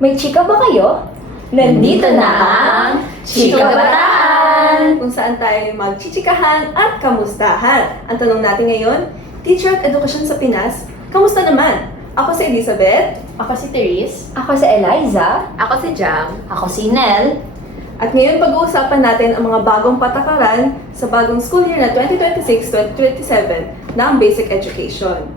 May chika ba kayo? Nandito na ang Chika Bataan! Kung saan tayo magchichikahan at kamustahan. Ang tanong natin ngayon, Teacher at Edukasyon sa Pinas, kamusta naman? Ako si Elizabeth. Ako si Therese. Ako si Eliza. Ako si Jam. Ako si Nel. At ngayon pag-uusapan natin ang mga bagong patakaran sa bagong school year na 2026-2027 na ang basic education.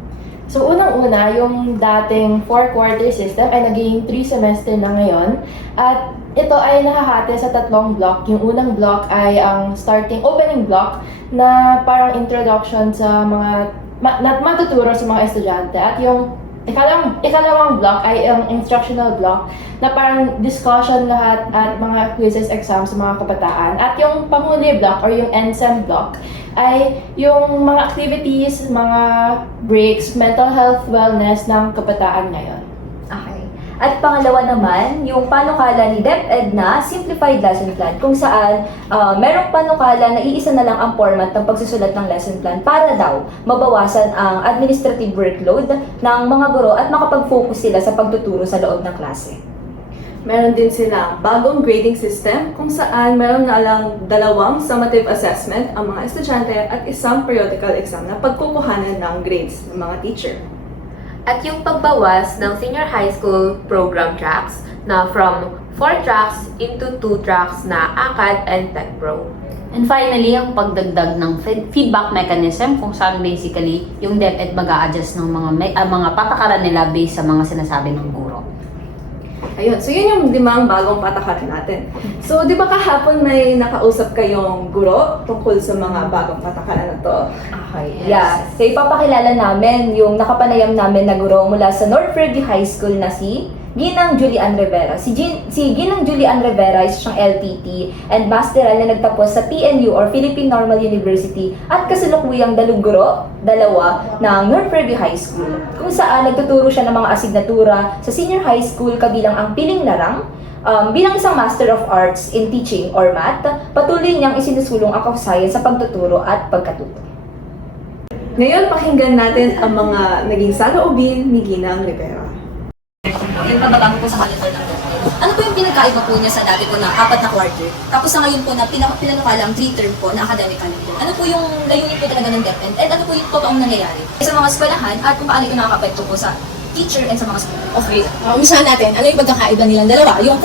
So, unang-una, yung dating 4-quarter system ay naging 3 semester na ngayon. At ito ay nakahati sa 3 block. Yung unang block ay ang opening block na parang introduction sa mga matuturo sa mga estudyante. At yung ikalawang block ay ang instructional block na parang discussion lahat at mga quizzes, exams sa mga kabataan. At yung panghuli block or yung NSEM block ay yung mga activities, mga breaks, mental health, wellness ng kabataan ngayon. Okay. At pangalawa naman, yung panukala ni DepEd na Simplified Lesson Plan, kung saan merong panukala na iisa na lang ang format ng pagsusulat ng lesson plan para daw mabawasan ang administrative workload ng mga guro at makapag-focus sila sa pagtuturo sa loob ng klase. Meron din silang bagong grading system kung saan meron na lang 2 summative assessment ang mga estudyante at isang periodical exam na pagkukuhanan ng grades ng mga teacher. At yung pagbawas ng senior high school program tracks na from 4 tracks into 2 tracks na ACAD and Tech Pro. And finally, ang pagdagdag ng feedback mechanism kung saan basically yung DepEd mag-a-adjust ng mga patakaran nila based sa mga sinasabi ng guro. Ayun, so yun yung 5 bagong patakaran natin. So, di ba kahapon may nakausap kayong guro tungkol sa mga bagong patakaran na to? Okay. Yeah. So ipapakilala namin yung nakapanayam namin na guro mula sa North Fairview High School na si Ginang Julian Rivera. Si Ginang Julian Rivera is siyang LTT and masteral na nagtapos sa PNU or Philippine Normal University at kasalukuyang daluguro, 2 ng North Fairview High School. Kung saan nagtuturo siya ng mga asignatura sa senior high school kabilang ang Piling Larang. Bilang isang Master of Arts in Teaching or Math, patuloy niyang isinusulong ang kahusayan sa pagtuturo at pagkatuto. Ngayon, pakinggan natin ang mga naging saloobin ni Ginang Rivera. Yung pagbabago po sa calendar ng DepEd. Ano po yung pinagkaiba po niya sa dati po na 4 na quarter? Tapos sa ngayon po na pinanukalang 3 term po na academic calendar. Ano po yung layunin po talaga ng DepEd? And ano po yung totoong nangyayari sa mga eskwelahan at kung paano ito nakaka-apekto po sa teacher and sa mga school? Okay, umpisahan natin. Ano yung pagkakaiba nilang dalawa? Yung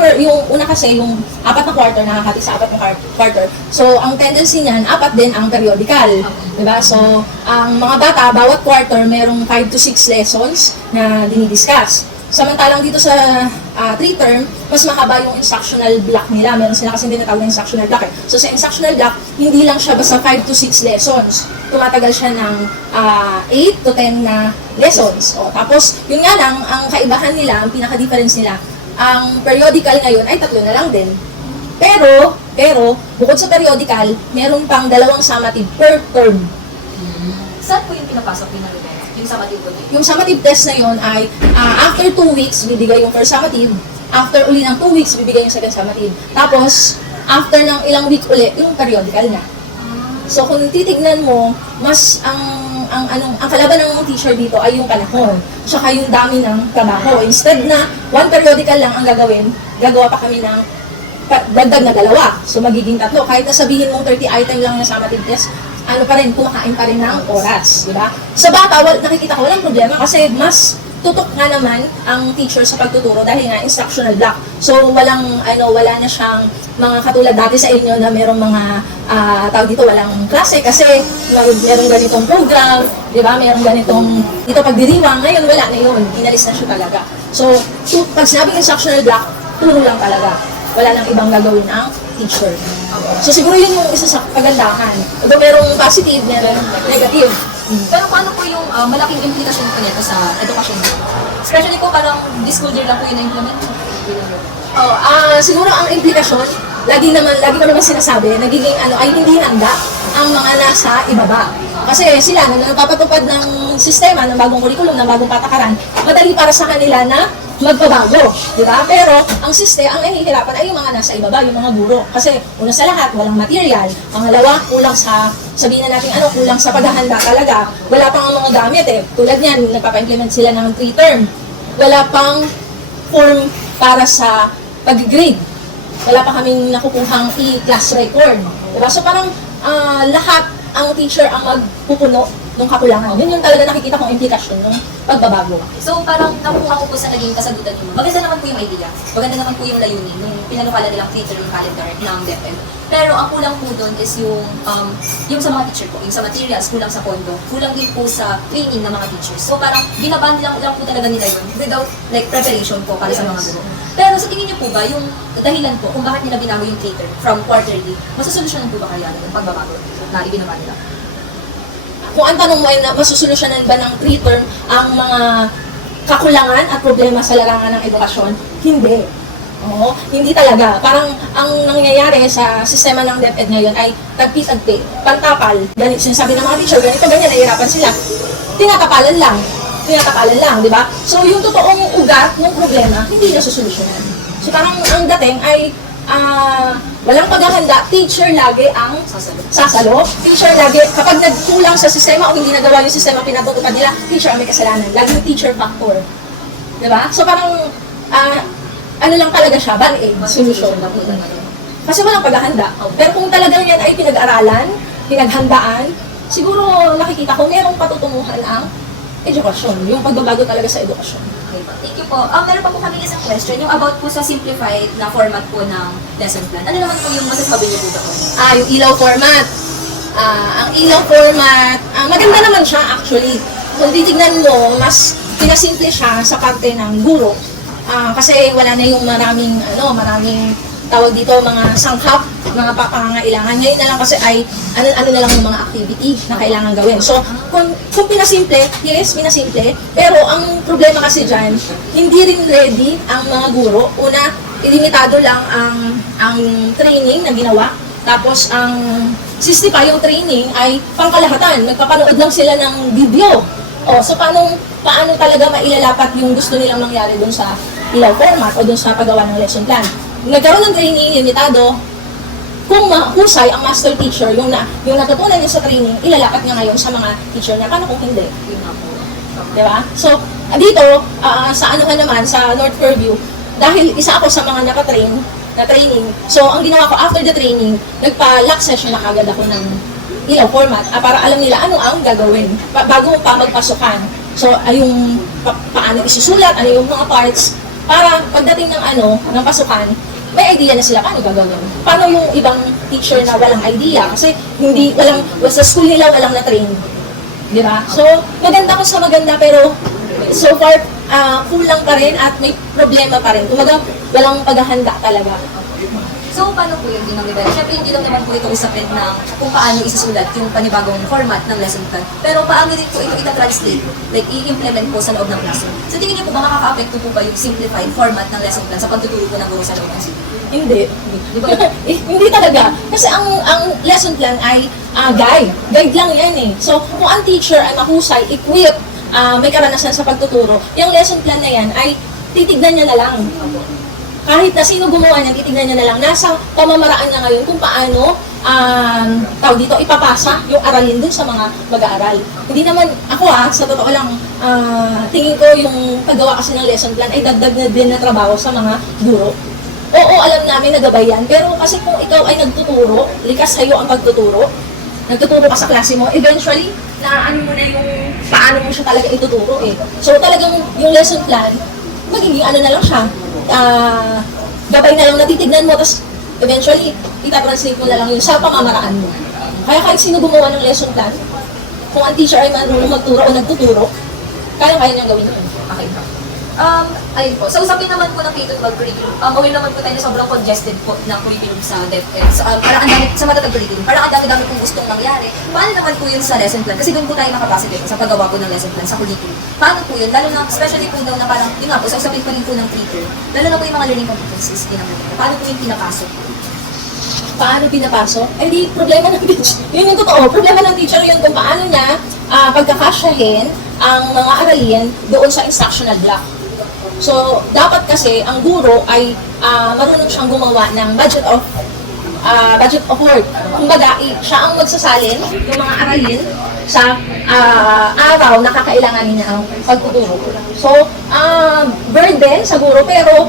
una kasi, yung 4 na quarter, nakakati sa 4 na quarter. So, ang tendency niyan, 4 din ang periodical. Diba? So, ang mga bata, bawat quarter, merong 5 to 6 lessons na dinidiscuss. Samantalang dito sa 3 term, mas mahaba yung instructional block nila. Meron sila kasi tinatawag na instructional block. So sa instructional block, hindi lang siya basta 5 to 6 lessons. Tumatagal siya ng 8 to 10 na lessons. O, tapos, yun nga lang, ang kaibahan nila, ang pinaka-difference nila, ang periodical ngayon ay 3 na lang din. Pero, bukod sa periodical, meron pang 2 summative per term. Saan po yung pinapasok ni Rivera? Yung summative po din? Yung summative test na yun ay after 2 weeks, bibigay yung first summative. After uli ng 2 weeks, bibigay yung second summative. Tapos, after ng ilang week uli, yung periodical na. So, kung titignan mo, mas ang kalaban ng mga teacher dito ay yung panahon. Tsaka yung dami ng trabaho. Instead na 1 periodical lang ang gagawin, gagawa pa kami ng dagdag na 2. So, magiging 3. Kahit na sabihin mong 30 item lang na summative test, kumakain pa rin ng oras, di ba? Sa bata, nakikita ko walang problema kasi mas tutok nga naman ang teacher sa pagtuturo dahil nga instructional block. So, wala na siyang mga katulad dati sa inyo na merong mga tawag dito, walang klase kasi merong ganitong program, di ba? Merong ganitong dito pagdiriwang, ngayon wala na yun, inalis na siya talaga. So, pag sinabing instructional block, turo lang talaga. Wala nang ibang gagawin ang teacher. So siguro yun yung isa sa kagandahan. Although merong positive, merong negative. Pero paano po yung malaking implikasyon po nito sa edukasyon? Especially po parang this school year lang po yun na-implement. Siguro ang implikasyon, lagi ko naman sinasabi, nagiging ay hindi handa ang mga nasa ibaba. Kasi sila, nung napapatupad ng sistema, ng bagong kurikulum, ng bagong patakaran, madali para sa kanila na magpabago, di ba? Pero ang ang nahihirapan ay yung mga nasa ibaba, yung mga guro. Kasi una sa lahat, walang material. Pangalawa, kulang sa, sabihin na natin kulang sa paghahanda talaga. Wala pang mga gamit eh. Tulad niyan, nagpapa-implement sila ng 3 term. Wala pang form para sa pag-grade. Wala pa kaming nakukuhang e-class record. Diba? So parang lahat ang teacher ang magpupuno ng kakulangan. Yun yung talaga nakikita kong implikasyon ng pagbabago. So, parang nakuha ko po sa naging kasagutan niyo. Maganda naman po yung idea. Maganda naman po yung layunin nung pinanukala nilang catering calendar ng DepEd. Pero ang kulang po doon is yung sa mga teacher po, yung sa materials, kulang sa pondo, kulang din po sa training ng mga teachers. So, parang binaband lang po talaga nila yun without like preparation po para sa mga guro. Pero sa tingin niyo po ba, yung dahilan po kung bakit nila binago yung cater from quarterly, masusolusyonan po ba kaya yung pagbabago na ibinaba nila? Kung ang tanong mo ay masusolusyonan ba ng pre-term ang mga kakulangan at problema sa larangan ng edukasyon? Hindi. Oo, hindi talaga. Parang ang nangyayari sa sistema ng DepEd ngayon ay tagpi-tagpi, pantapal. Ganit sinasabi ng mga teacher, ganito, ganyan, nahihirapan sila. Tinatapalan lang, di ba? So yung totoong ugat ng problema, hindi nasusolusyonan. So parang ang dating ay walang paghahanda, teacher lagi ang sasalo. Teacher lagi, kapag nagkulang sa sistema o hindi nagawa yung sistema pinatutupad nila, teacher ang may kasalanan. Lagi yung teacher factor. Diba? So parang, ano lang talaga siya, band-aid, solution. Kasi walang paghahanda. Pero kung talagang yan ay pinag-aralan, pinaghandaan, siguro nakikita ko merong patutunguhan ang edukasyon, yung pagbabago talaga sa edukasyon. Okay po. Thank you po. Meron pa po kami isang question, yung about po sa simplified na format po ng lesson plan. Ano naman po yung masasabi niyo po doon? Yung ilaw format. Ang ilaw format, maganda naman siya actually. Kung titignan mo, mas pinasimple siya sa parte ng guro. Kasi wala na yung maraming tawag dito, mga sanghap, mga pangangailangan. Ngayon na lang kasi ay ano na lang yung mga activity na kailangan gawin. So, kung pinasimple, yes, pinasimple, pero ang problema kasi dyan, hindi rin ready ang mga guro. Una, ilimitado lang ang training na ginawa. Tapos, ang 65 yung training ay pangkalahatan. Nagpapanood lang sila ng video. So, paano talaga mailalapat yung gusto nilang mangyari dun sa ilaw format o dun sa paggawa ng lesson plan? Nagkaroon ng training, limitado, kung mahusay ang master teacher, yung natutunan niya sa training, ilalapat niya ngayon sa mga teacher niya. Paano kung hindi? Diba? So, dito, sa North Fairview, dahil isa ako sa mga na training, so ang ginawa ko after the training, nagpa-lock session na kagad ako ng ilaw format, para alam nila ano ang gagawin, bago pa magpasukan. So, yung paano isusulat, ano yung mga parts, para pagdating ng pasukan, may idea na sila paano gagawin. Paano yung ibang teacher na walang idea? Kasi sa school nila walang na-train. Di ba? So, maganda ko sa maganda, pero so far, kulang pa rin at may problema pa rin. Kumaga, walang paghahanda talaga. So, paano po yung ginamit? Siyempre, hindi lang naman po ito usapin ng kung paano isasulat yung panibagong format ng lesson plan. Pero paano din po ito ita-translate, like i-implement po sa loob ng classroom. So, tingin niyo po ba makaka-apekto po ba yung simplified format ng lesson plan sa pagtuturo po ng guro sa loob ng city? Hindi. Di ba? Hindi talaga. Kasi ang lesson plan ay guide. Guide lang yan eh. So, kung ang teacher ay mahusay, equipped, may karanasan sa pagtuturo, yung lesson plan na yan ay titignan niya na lang. Kahit na sino gumawa niyan, titignan niya na lang. Nasa pamamaraan niya ngayon kung paano ipapasa yung aralin dun sa mga mag-aaral. Hindi naman, ako sa totoo lang, tingin ko yung paggawa kasi ng lesson plan ay dagdag na din na trabaho sa mga guro. Oo, alam namin nagabay yan, pero kasi kung ikaw ay nagtuturo, likas sa'yo ang pagtuturo, nagtuturo ka sa klase mo, eventually, mo na yung paano mo siya talaga ituturo eh. So talagang yung lesson plan, magiging na lang siya. Gabay na lang natitignan mo, tapos eventually, itatranslate mo na lang yun sa pamamaraan mo. Kaya kahit sino gumawa ng lesson plan, kung ang teacher ay marunong magturo o nagtuturo, kaya niyang gawin yun. Okay. Ayun po. So, usapin naman po ng K-12 curriculum. Aware naman po tayo na sobrang congested po ng curriculum sa DepEd. So, parang ang dami, sa matatag curriculum, parang ang dami-dami pong gustong mangyari. Paano naman po yun sa lesson plan? Kasi doon po tayo nakapasa dito sa paggawa po ng lesson plan sa curriculum. Paano po yun? Lalo na, especially po daw na parang, yun nga po, sa usapin pa rin po ng pre-term. Lalo na po yung mga learning competencies, paano po yung pinapasok? Paano pinapasok? Eh di, problema ng teacher. Yun yung totoo. Problema ng teacher yun kung paano niya pagkakasyahin ang mga aralin doon sa instructional block. So, dapat kasi ang guro ay marunong siyang gumawa ng budget of work. Kumbaga, siya ang magsasalin ng mga aralin sa araw na kakailanganin niya ang pagtuturo. So, hard din sa guro, pero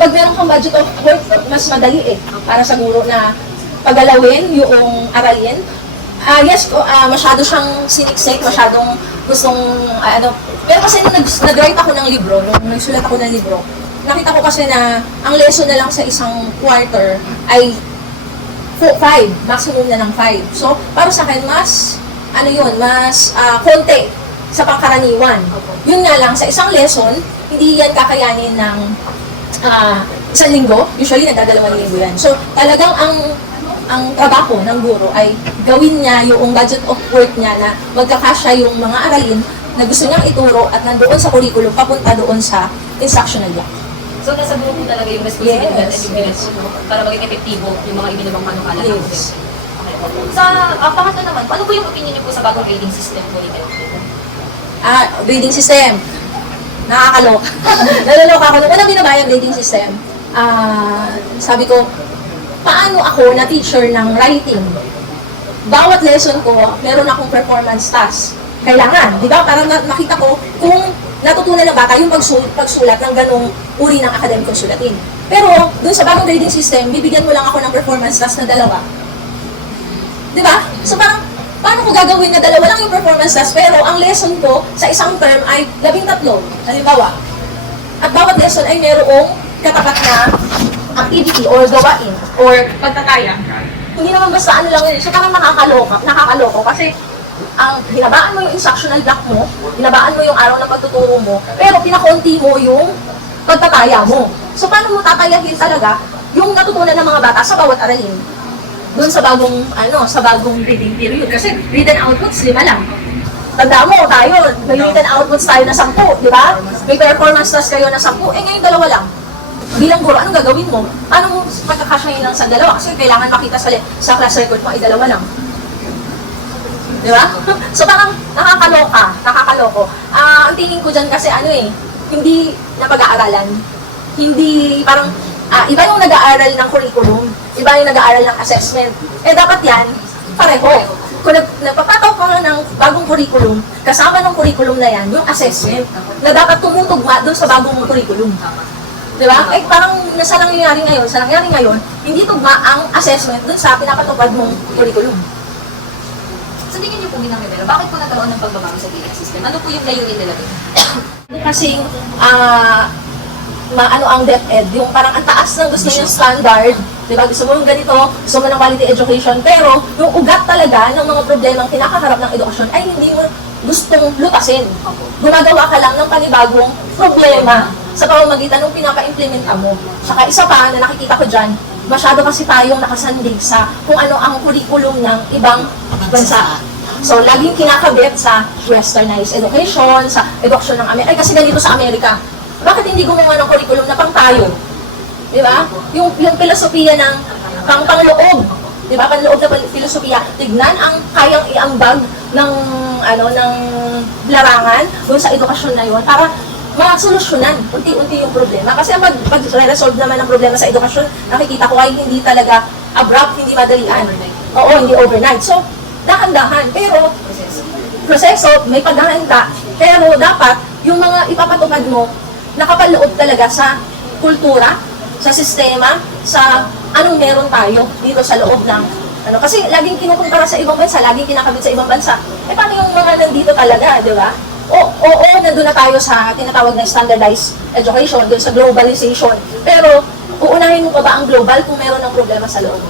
pag meron kang budget of work, mas madali para sa guro na pagalawin yung aralin. Yes, masyado siyang siniksik, masyadong gustong, pero kasi nung nag-write ako ng libro, nung nagsulat ako ng libro, nakita ko kasi na ang lesson na lang sa isang quarter ay 5, maximum na ng 5. So, para sa akin, mas, mas konti sa pangkaraniwan. Yun nga lang, sa isang lesson, hindi yan kakayanin ng isang linggo. Usually, nagdadalawang linggo yan. So, talagang ang trabaho ng guro ay gawin niya yung budget of work niya na magkakasya yung mga aralin na gusto niyang ituro at nandoon sa curriculum papunta doon sa instructional block. So, nasa buo po talaga yung responsibilidad Yes, at yung ginagawa para maging epektibo yung mga ibinabang panukala ng Yes. Okay po. Sa pangatlo naman, ano po yung opinion niyo po sa bagong grading system po ni DepEd? Grading system. Nakakaloka. Naloloka ako. Nung unang binabayang grading system, sabi ko, paano ako na teacher ng writing? Bawat lesson ko, meron akong performance task. Kailangan, di ba? Para makita ko kung natutunan ng bata yung pagsulat ng ganong uri ng academic kong sulatin. Pero, dun sa bagong grading system, bibigyan mo lang ako ng performance task na 2. Di ba? So parang, paano ko gagawin na 2 lang yung performance task, pero ang lesson ko sa isang term ay 13, halimbawa. At bawat lesson ay merong katapat na activity or gawain or pagtataya. Hindi naman basta lang yun. So parang nakakaloko kasi ang hinabaan mo yung instructional block mo, hinabaan mo yung araw ng pagtuturo mo, pero pinakonti mo yung pagtataya mo. So paano mo tatayahin talaga yung natutunan ng mga bata sa bawat aralin? Doon sa bagong reading period. Kasi written outputs, 5 lang. Tanda mo, tayo, may written outputs tayo na 10, di ba? May performance task kayo na 10, ngayon 2 lang. Bilang guro, anong gagawin mo? Paano mo pagkakasyahin lang sa 2? Kasi kailangan makita sa class record mo ay 2 lang. Di ba? So parang nakakaloko. Ang tingin ko dyan kasi hindi na pag-aaralan. Hindi, parang, iba yung nag-aaral ng curriculum, iba yung nag-aaral ng assessment. Dapat yan, pareho. Kung nagpapataw ka ng bagong curriculum, kasama ng curriculum na yan, yung assessment, na dapat tumutugma doon sa bagong curriculum. Di ba? Parang sa nangyayari ngayon, hindi tugma ang assessment doon sa pinapatupad mong curriculum. Sa tingin niyo po, Ginang Rivera, bakit po nagkaroon ng pagbabago sa grading system? Ano po yung layunin nila doon? Kasi, ang DepEd, yung parang ang taas ng gusto niyong standard, di ba? Gusto mo yung ganito, gusto mo ng quality education, pero yung ugat talaga ng mga problemang kinakaharap ng edukasyon ay hindi mo gustong lutasin. Gumagawa ka lang ng panibagong problema sa pamamagitan ng pinapa-implementa mo. Saka isa pa na nakikita ko dyan, masyado kasi tayong nakasandig sa kung ano ang curriculum ng ibang bansa. So, laging kinakabit sa westernized education, sa edukasyon ng Amerika. Ay, kasi ganito sa Amerika. Bakit hindi gumawa ng curriculum na pang tayo? Di ba? Yung filosofiya ng pangloob. Di ba? Panloob na filosofiya. Tignan ang kayang iambag ng larangan doon sa edukasyon na yun para masolusyonan unti-unti yung problema. Kasi ang pag-resolve naman ng problema sa edukasyon, nakikita ko ay hindi talaga abrupt, hindi madalian. Oo, hindi overnight. So, dahan-dahan. Pero, proseso, may paghahanda. Pero dapat, yung mga ipapatupad mo, nakapaloob talaga sa kultura, sa sistema, sa anong meron tayo dito sa loob ng kasi laging kinukumpara sa ibang bansa, laging kinakabit sa ibang bansa. Paano yung mga nandito talaga, di ba? Oo, nandun na tayo sa tinatawag na standardized education, dun sa globalization. Pero, uunahin mo pa ba ang global kung meron ng problema sa loob?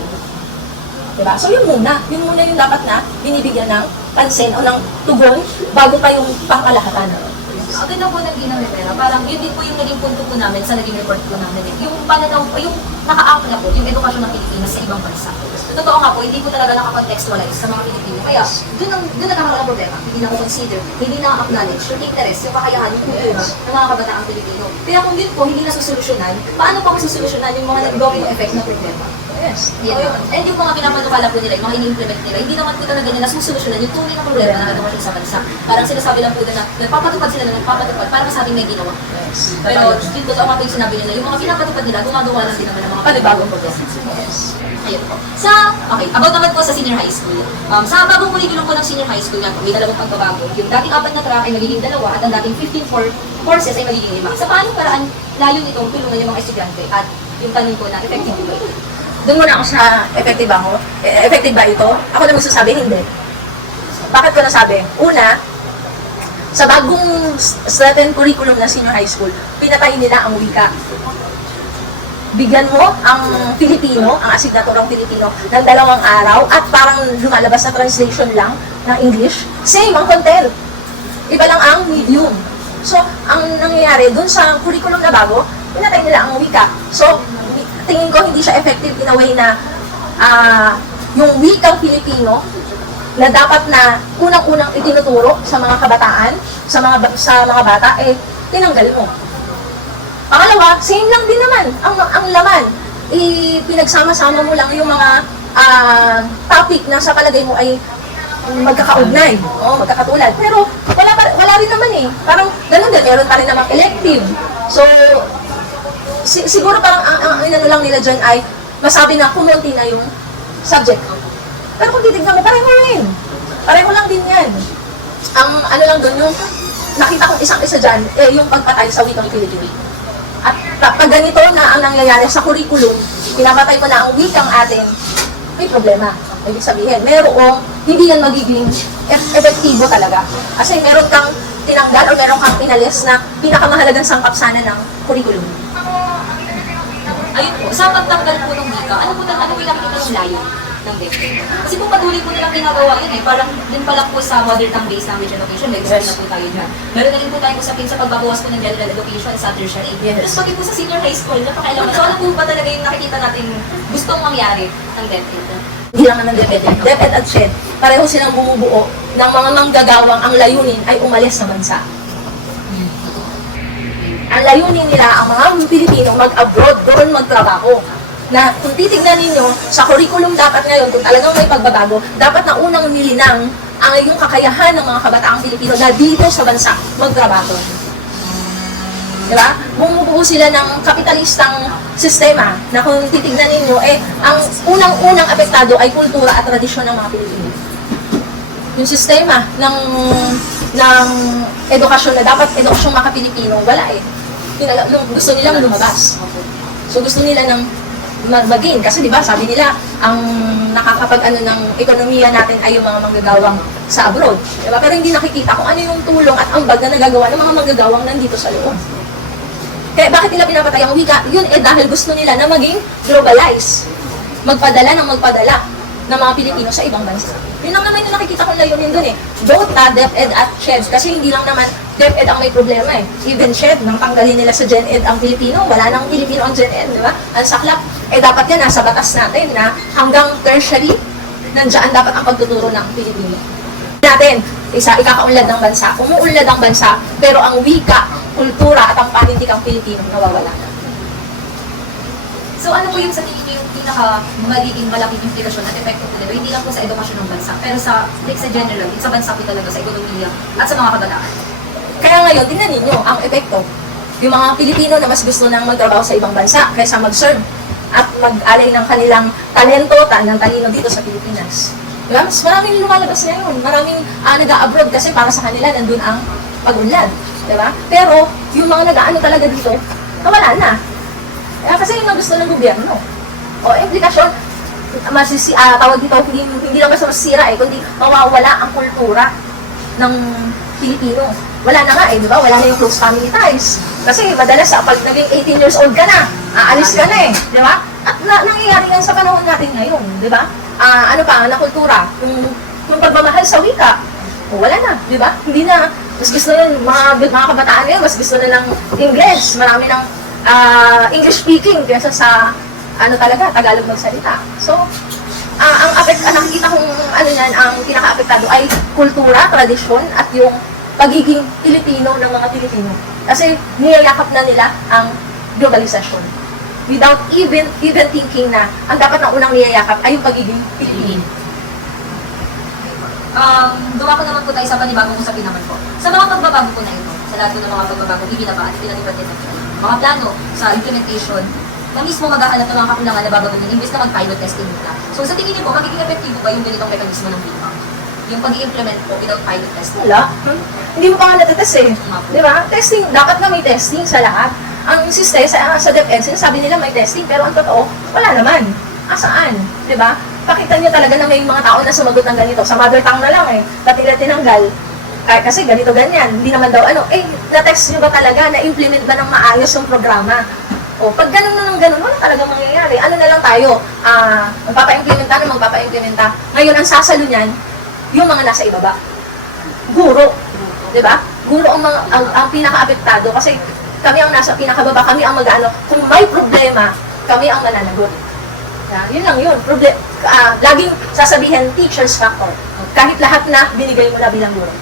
Diba? So, yun muna yung dapat na binibigyan ng pansin o ng tugon bago pa yung pangkalahatan. Ang ganda po ng Ginang Rivera, parang yun din po yung naging punto po namin sa naging report po namin. Yung pananaw, yung naka-act po, yung edukasyon ng Pilipinas sa ibang bansa. Totoo nga po, hindi po talaga nakakontextualize sa mga Pilipino. Kaya, doon nagkakaroon ng problema. Hindi na consider, hindi na acknowledge yung interest, yung kakayahan, yung kultura ng mga kabataang Pilipino. Kaya kung yun po, hindi na susolusyonan, paano pa masusolusyonan yung mga nag-domino effect na problema? Yes. Yun. And yung mga pinapanukala po nila, yung mga ini-implement nila, hindi naman po talaga nila nasusolusyonan yung tunay na problema na edukasyon sa bansa. Parang sinasabi lang po na nagpapatupad sila na nagpapatupad para masabing may ginawa. Yes. Pero yun po, tama po yung sinabi nila, yung mga pinapatupad nila, gumagawa lang din naman ng mga panibagong problema. Yes. Ayun po. About naman po sa senior high school. Sa bagong curriculum po ng senior high school nga po, may 2 pagbabago. Yung dating 4 na track ay magiging 2 at ang dating 15 for courses ay magiging iba. Sa paanong paraan layo nitong tulungan yung mga estudyante at yung tanong ko na effective ba ito? Doon muna ako sa effective ako. Effective ba ito? Ako na magsasabi, hindi. Bakit ko nasabi? Una, sa bagong certain curriculum na senior high school, pinatay nila ang wika. Bigyan mo ang Filipino, ang asignaturang Filipino, ng 2 araw at parang lumalabas na translation lang ng English. Same ang content. Iba lang ang medium. So, ang nangyayari dun sa curriculum na bago, pinatay nila ang wika. So, tingin ko hindi siya effective in a way na yung wikang Filipino na dapat na unang-unang itinuturo sa mga kabataan, sa mga bata, eh, tinanggal mo. Pangalawa, same lang din naman ang laman. Pinagsama-sama mo lang yung mga topic na sa palagay mo ay magkakaugnay, magkakatulad. Pero wala rin naman eh. Parang ganun din, meron pa rin namang elective. So, siguro parang ang inano lang nila dyan ay masabi na kumunti na yung subject. Pero kung titignan mo, pareho rin. Pareho lang din yan. Ang ano lang doon, yung nakita kong isang-isa dyan, eh, yung pagpatay sa wikang Pilipino. At pag ganito na ang nangyayari sa curriculum, pinapatay mo na ang wikang atin, may problema. Ibig sabihin, merong hindi yan magiging epektibo talaga. Kasi meron kang tinanggal o meron kang pinalis na pinakamahalagang sangkap sana ng curriculum. Ayun po, sa pagtanggal po ng wika, ano po yung nakikita yung layo ng DepEd? Kasi po patuloy po nilang ginagawa yun eh. Parang din pa lang po sa mother tongue based language education, may explain na po tayo dyan. Meron na rin po tayong usapin sa pagbabawas po ng general education sa tertiary. Tapos pati po sa senior high school, napakailangan. So ano po ba talaga yung nakikita natin gustong mangyari ng DepEd? Hindi lang ng DepEd. DepEd at SHED, pareho silang bumubuo ng mga manggagawang ang layunin ay umalis sa bansa. Ang layunin nila, ang mga Pilipino, mag-abroad, doon magtrabaho. Na kung titignan ninyo, sa curriculum dapat ngayon, kung talagang may pagbabago, dapat na unang nilinang ang yung kakayahan ng mga kabataang Pilipino na dito sa bansa magtrabaho. Diba? Bumubuo sila ng kapitalistang sistema na kung titignan ninyo, eh, ang unang-unang apektado ay kultura at tradisyon ng mga Pilipino. Yung sistema ng edukasyon na dapat edukasyong mga Pilipino, wala eh. Gusto nilang lumabas. So gusto nila ng mag-gain. Kasi diba, sabi nila, ang nakakapag-ano ng ekonomiya natin ay yung mga manggagawang sa abroad. Diba? Pero hindi nakikita kung ano yung tulong at ambag na nagagawa ng mga manggagawang nandito sa loob. Kaya bakit nila pinapatay ang wika? Yun eh dahil gusto nila na maging globalize. Magpadala ng mga Pilipino sa ibang bansa. Yun lang naman yung nakikita kong layunin dun eh. Both DepEd at SHED. Kasi hindi lang naman DepEd ang may problema eh. Even SHED, nang tanggalin nila sa GenEd ang Pilipino, wala nang Pilipino ang GenEd, di ba? Ang saklap. Eh dapat yan, nasa batas natin na hanggang tertiary, nandiyan dapat ang pagtuturo ng Pilipino. Natin, ikakaunlad ng bansa. Umuunlad ang bansa, pero ang wika, kultura at ang panintikang Pilipino nawawala na. So ano po yung sa tingin niyo yung pinaka magiging malaking implikasyon at epekto po nito? Hindi lang po sa edukasyon ng bansa, pero sa general, sa bansa po talaga, sa ekonomiya at sa mga kabataan. Kaya ngayon, tingnan ninyo ang epekto. Yung mga Pilipino na mas gusto nang magtrabaho sa ibang bansa kaysa mag-serve at mag-alay ng kanilang talento, ng talino dito sa Pilipinas. Diba? Mas maraming lumalabas ngayon. Maraming nag-a-abroad kasi para sa kanila nandun ang pag-unlad. Diba? Pero yung mga nag-aano talaga dito, nawala na. Kasi yun ang gusto ng gobyerno. O implikasyon, tawag dito, hindi lang basta masisira kundi mawawala ang kultura ng Pilipino. Wala na nga di ba? Wala na yung close family ties. Kasi madalas pag naging 18 years old ka na, aalis ka na di ba? At nangyayari yan sa panahon natin ngayon, di ba? Ano pa, na kultura, yung pagmamahal sa wika, wala na, di ba? Hindi na, mas gusto na mga kabataan ngayon, mas gusto na ng English, marami ng English speaking kaysa sa talaga, Tagalog magsalita. So, ang nakikita kong ang pinaka-apektado ay kultura, tradisyon, at yung pagiging Pilipino ng mga Pilipino. Kasi niyayakap na nila ang globalization. Without even thinking na ang dapat na unang niyayakap ay yung pagiging Pilipino. Dumako naman po tayo sa panibagong usapin naman po. Sa mga pagbabago po na ito, sa lahat po ng mga pagbabago, ibinaba at pinatipad nito. Mga plano sa implementation, na mismo maghahanap ng mga kakulangan na babaguhin imbes na mag-pilot testing nila. So sa tingin niyo po, magiging epektibo ba yung ganitong mekanismo ng feedback? yung pag-implement po without pilot test? Wala. Hindi mo pa nga natetest eh. Di ba? Testing, dapat na may testing sa lahat. Ang insiste sa DepEd, sinasabi nila may testing, pero ang totoo, wala naman. Asaan? Di ba? Pakita niyo talaga na may mga tao na sumagot ng ganito. Sa mother tongue na lang eh. Dati nila tinanggal. Kasi ganito ganyan. Hindi naman daw na-test niyo ba talaga? Na-implement ba ng maayos yung programa? O, pag ganun na ng ganun, wala talagang mangyayari. Ano na lang tayo? Magpapa-implementa. Ngayon, ang sasalo niyan, yung mga nasa ibaba. Guro. Di ba? Guro ang pinaka-apektado kasi kami ang nasa pinakababa, kami ang mag-ano. Kung may problema, kami ang mananagot. Yun lang yun. Laging sasabihin, teacher's factor. Kahit lahat na binigay mo na bilang guro.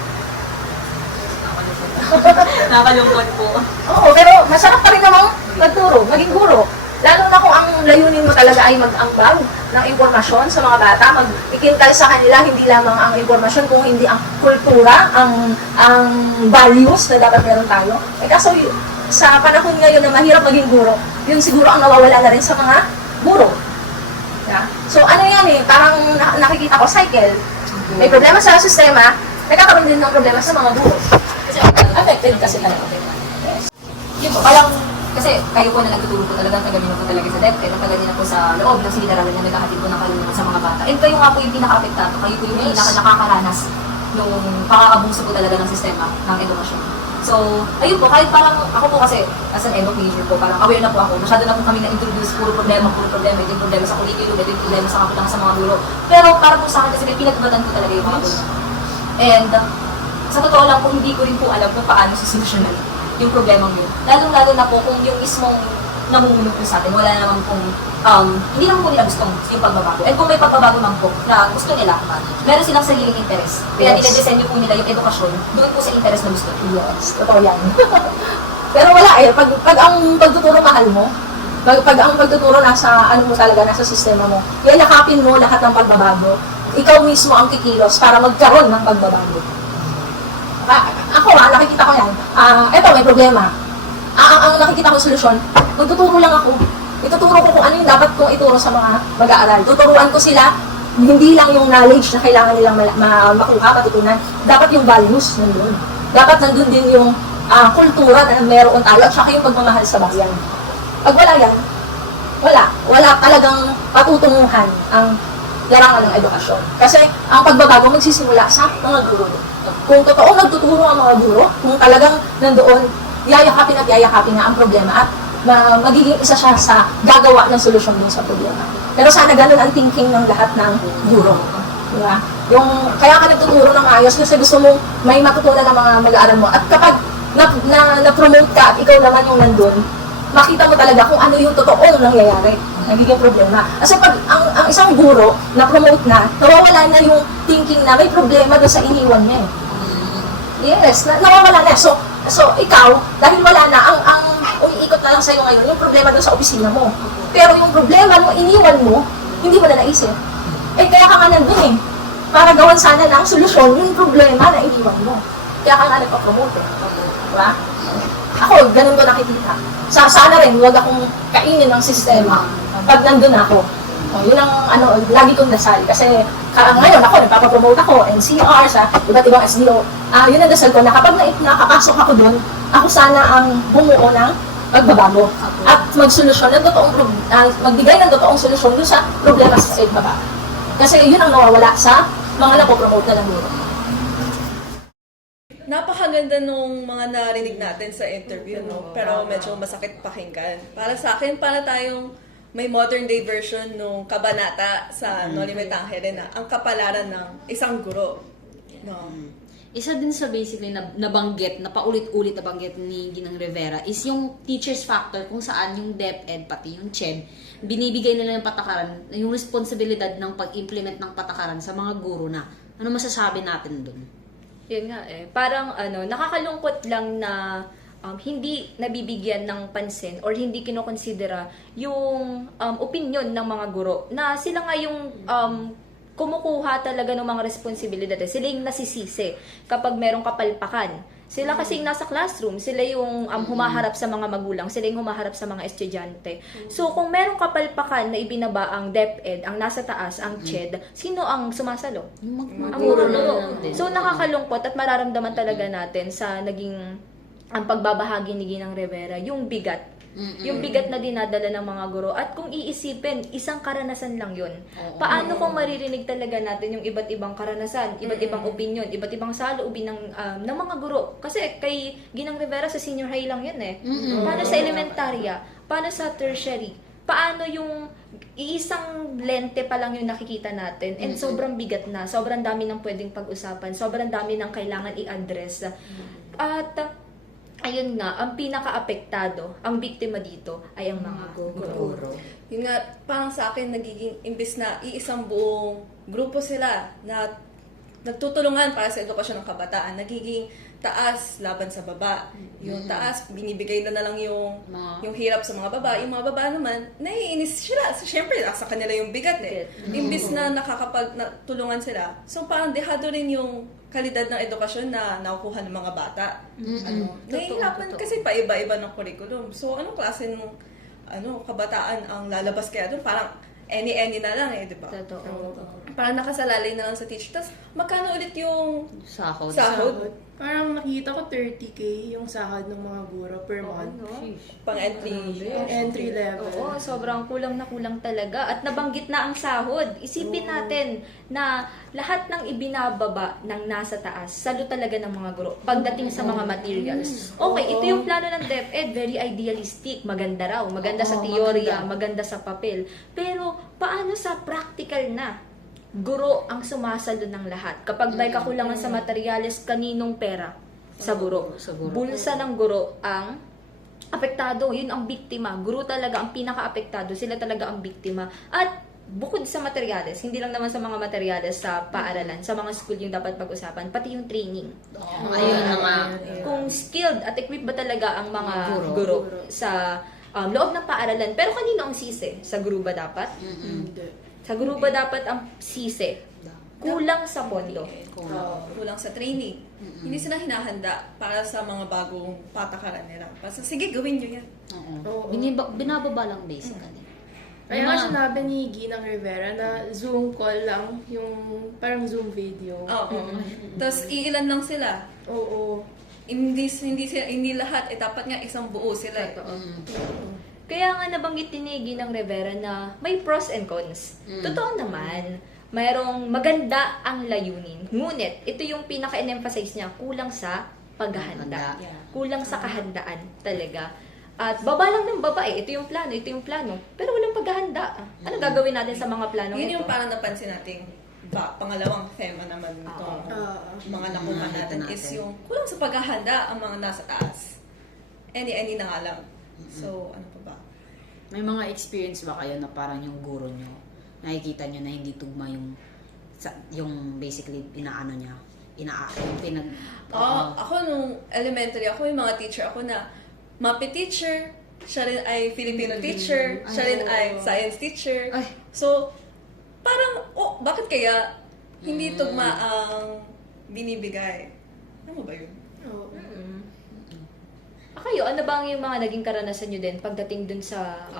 Nakakalungkot po. Oo, pero masarap pa rin namang magturo, maging guro. Lalo na kung ang layunin mo talaga ay mag-ambag ng impormasyon sa mga bata, mag-ikintal sa kanila hindi lamang ang impormasyon, kung hindi ang kultura, ang values na dapat meron tayo. Kaso sa panahon ngayon na mahirap maging guro, yun siguro ang nawawala na rin sa mga guro. So ano yan eh, parang nakikita ko, cycle. May problema sa sistema, nagkakaroon din ng problema sa mga guro. Kasi, Affected kasi talaga. yun po, parang, kasi kayo po na nagtuturo po talagang taga-din po talaga sa DepEd, ang taga-din po sa loob ng silid-aralan na naghahatid po ng kalungan sa mga bata. And kayo nga po yung pinaka-apektado, kayo po yung nakakaranas nung pang-aabuso po talaga ng sistema ng edukasyon. So, ayun po, kahit parang ako po kasi, as an edu major po, parang aware na po ako, masyado na po kami na-introduce, puro problema, ito yung problema sa curriculum, ito yung problema sa kapulang sa mga guro. Pero parang po sa akin kasi may pinagubatan po talaga yung mga guro. And, sa totoo lang po, hindi ko rin po alam kung paano susolusyonan yung problemang yun. Lalong-lalo na po kung yung mismong namumulong po sa atin, wala naman pong, hindi naman po nila gustong yung pagbabago. And kung may pagbabago man po na gusto nila, meron silang sariling interest. Kaya nila-desenyo po nila yung edukasyon doon po sa interest na gusto. Yes, totoo yan. Pero wala eh, pag ang pagtuturo mahal mo, pag ang pagtuturo nasa ano mo talaga, nasa sistema mo, yakapin mo lahat ng pagbabago, ikaw mismo ang kikilos para magkaroon ng pagbabago. Ako nakikita ko yan, eto may problema. Ang nakikita ko solusyon, magtuturo lang ako. Ituturo ko kung ano yung dapat kong ituro sa mga mag-aaral. Tuturuan ko sila, hindi lang yung knowledge na kailangan nilang makuha, matutunan. Dapat yung values nandun. Dapat nandun din yung kultura na meron tayo at saka yung pagmamahal sa bayan. Pag wala yan, wala talagang patutunguhan ang larangan ng edukasyon. Kasi ang pagbabago magsisimula sa mga guro. Kung totoo nagtuturo ang mga guro, kung talagang nandoon, yayakapin nga ang problema at magiging isa siya sa gagawa ng solusyon dun sa problema. Pero sana ganun ang thinking ng lahat ng guro. Diba? Kaya ka nagtuturo ng ayos kasi gusto mong may matutunan ng mga mag-aaral mo. At kapag na-promote ka at ikaw naman yung nandun, makita mo talaga kung ano yung totoong nangyayari. Nagiging problema. Kasi pag ang isang guro na-promote na, nawawala na yung thinking na may problema doon sa iniwan niya eh. Yes, nawawala na. So ikaw, dahil wala na, ang umiikot na lang sa'yo ngayon, yung problema doon sa opisina mo. Pero yung problema mo, iniwan mo, hindi mo na naisip. Kaya ka nga nandun eh. Para gawan sana ng solusyon yung problema na iniwan mo. Kaya ka nga nagpa-promote eh. Diba? Ako, ganun ko nakikita. Sana rin, huwag akong kainin ng sistema pag nandun ako. Yun ang lagi kong dasal. Kasi ngayon ako, nagpapapromote ako, NCR, sa iba't ibang SDO. Yun ang dasal ko na kapag nakapasok ako doon, ako sana ang bumuo ng pagbabago. At magsolusyon ng magbigay ng totoong solusyon dun sa problema sa baba. Kasi yun ang nawawala sa mga napopromote na ng guro. Napakaganda nung mga narinig natin sa interview, no? Pero medyo masakit pakinggan. Para sa akin, para tayong may modern day version nung kabanata sa Noli Me Tangere na ang kapalaran ng isang guro. No? Isa din sa basically na nabanggit, na paulit-ulit na banggit ni Ginang Rivera is yung teacher's factor kung saan yung DepEd pati yung CHED binibigay nila ng patakaran, yung responsibilidad ng pag-implement ng patakaran sa mga guro na. Ano masasabi natin dun? Yun nga eh. Parang nakakalungkot lang na hindi nabibigyan ng pansin or hindi kinokonsidera yung opinion ng mga guro na sila nga yung kumukuha talaga ng mga responsibilidad. Sila yung nasisisi kapag merong kapalpakan Sila kasing nasa classroom, sila yung humaharap sa mga magulang, sila yung humaharap sa mga estudyante. So, kung merong kapalpakan na ibinaba ang DepEd, ang nasa taas, ang CHED, sino ang sumasalo? Ang guro. So, nakakalungkot at mararamdaman talaga natin sa naging ang pagbabahagi ni Ginang Rivera, yung bigat. Yung bigat na dinadala ng mga guro. At kung iisipin, isang karanasan lang yun. Paano kung maririnig talaga natin yung iba't ibang karanasan, iba't ibang opinion, iba't ibang saloobin ng mga guro? Kasi kay Ginang Rivera sa senior high lang yun eh. Paano sa elementarya? Paano sa tertiary? Paano yung iisang lente pa lang yung nakikita natin and sobrang bigat na, sobrang dami ng pwedeng pag-usapan, sobrang dami ng kailangan i-address. At ayun nga, ang pinaka-apektado, ang biktima dito ay ang mga guro. Yun nga, parang sa akin, nagiging, imbis na iisang buong grupo sila na nagtutulungan para sa edukasyon ng kabataan, nagiging taas laban sa baba. Yung taas, binibigay na lang yung hirap sa mga baba. Yung mga baba naman, naiinis sila. So, syempre, sa kanila yung bigat eh. Imbis na nakakapag-tulungan sila. So, parang dehado rin yung kalidad ng edukasyon na nakukuha ng mga bata. Nahihirapan kasi paiba-iba ng curriculum. So, anong klase ng kabataan ang lalabas kaya doon? Parang any na lang eh, di ba? Totoo. Parang nakasalalay na lang sa teacher. Tapos, magkano ulit yung Sahod. Parang nakita ko 30K yung sahod ng mga guro per month. pang-entry? Entry level. Oo, sobrang kulang na kulang talaga. At nabanggit na ang sahod. Isipin natin na lahat ng ibinababa ng nasa taas, salo talaga ng mga guro pagdating sa mga materials. Okay, ito yung plano ng DepEd, very idealistic, maganda raw, maganda sa teorya, maganda sa papel. Pero paano sa practical na? Guro ang sumasalo ng lahat. Kapag may kakulangan sa materyales, kaninong pera? Sa guro. Bulsa ng guro ang apektado. Yun ang biktima. Guro talaga ang pinaka-apektado. Sila talaga ang biktima. At bukod sa materyales, hindi lang naman sa mga materyales sa paaralan, sa mga school yung dapat pag-usapan, pati yung training. Ayun na nga. Kung skilled at equipped ba talaga ang mga guro sa loob ng paaralan. Pero kanino ang sisi? Sa guro ba dapat? Sa guro ba dapat ang sisi? Kulang sa pondo. Kulang sa training. Hindi sila hinahanda para sa mga bagong patakaran nila. Basta, sige, gawin nyo yan. Oo. Binababa lang basically. Kaya nga sinabi ni Ginang Rivera na Zoom call lang, yung parang Zoom video. Oo. Tapos, iilan lang sila. Oo. Hindi lahat. Dapat nga isang buo sila. Kaya nga nabanggit din ni Ginang Rivera na may pros and cons. Totoo naman, mayroong maganda ang layunin. Ngunit, ito yung pinaka-emphasize niya, kulang sa paghahanda. Kulang sa kahandaan talaga. At baba lang ng baba eh. Ito yung plano. Pero walang paghahanda. Ano gagawin natin sa mga plano Yun ito? yung parang napansin nating pangalawang tema naman nito. Mga nakuha natin is yung kulang sa paghahanda ang mga nasa taas. Any na nga lang. So, ano pa ba? May mga experience ba kayo na parang yung guro nyo, nakikita nyo na hindi tugma yung basically inaano niya, Ako nung elementary, ako yung mga teacher ako na MAPE teacher, siya rin ay Filipino teacher, siya rin ay science teacher. So, parang, bakit kaya hindi tugma ang binibigay? Ano ba yun? Kayo, ano ba ang yung mga naging karanasan nyo din pagdating dun sa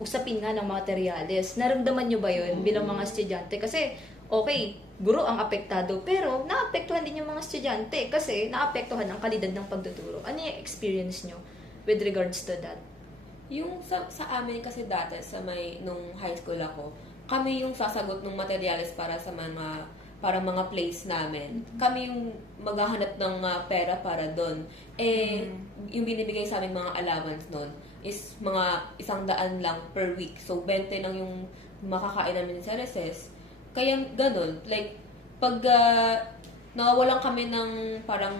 usapin nga ng materyales? Naramdaman nyo ba yun bilang mga estudyante? Kasi, okay, guro ang apektado, pero naapektuhan din yung mga estudyante kasi naapektuhan ang kalidad ng pagtuturo. Ano yung experience nyo with regards to that? Yung sa amin kasi dati, nung high school ako, kami yung sasagot ng materyales para sa mga place namin. Kami yung maghahanap ng pera para doon. Yung binibigay sa amin mga allowance noon is mga 100 lang per week. So, 20 lang yung makakain namin sa recess. Kaya ganun. Like, pag nawawalan kami ng parang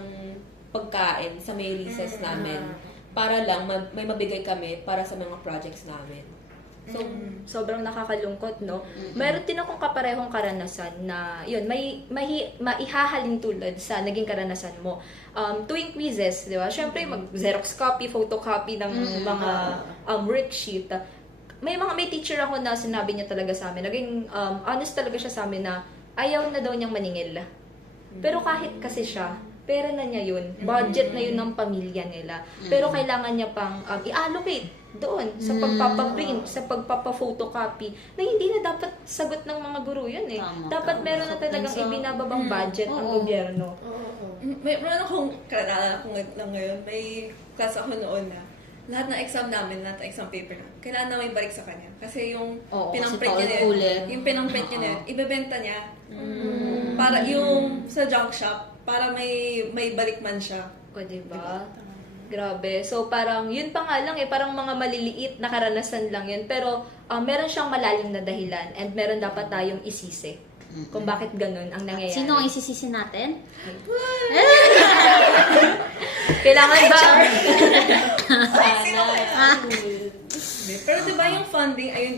pagkain sa may recess namin, para lang may mabigay kami para sa mga projects namin. So, sobrang nakakalungkot, no? Meron din akong kaparehong karanasan na, yun, maihahalin tulad sa naging karanasan mo. Tuwing quizzes, di ba? Siyempre, mag-xerox copy, photocopy ng mga worksheet. May teacher ako na sinabi niya talaga sa amin, naging honest talaga siya sa amin na ayaw na daw niyang maningil. Pero kahit kasi siya, pera na niya yun. Budget na yun ng pamilya nila. Pero kailangan niya pang i-allocate doon sa pagpapaprint, sa pagpapa-photocopy, na hindi na dapat sagot ng mga guro yun eh. Tama, Dapat meron na talagang ibinababang budget ng gobyerno. Meron akong kalala ko lang ngayon, may class ako noon na lahat ng exam namin, lahat ng exam paper na, kailangan na may balik sa kanya. Kasi yung Oo, pinang-print kasi niya paulit-ulit. yung pinang-print niya na yun, ibebenta niya. Para yung sa junk shop, para may balik man siya. O, diba? Grabe. So, parang, yun pa nga lang eh, parang mga maliliit na karanasan lang yun. Pero, meron siyang malalim na dahilan and meron dapat tayong isisi kung bakit ganun ang nangyayari. Sino ang isisisi natin? Kailangan ba? Pero di ba yung funding, ayun,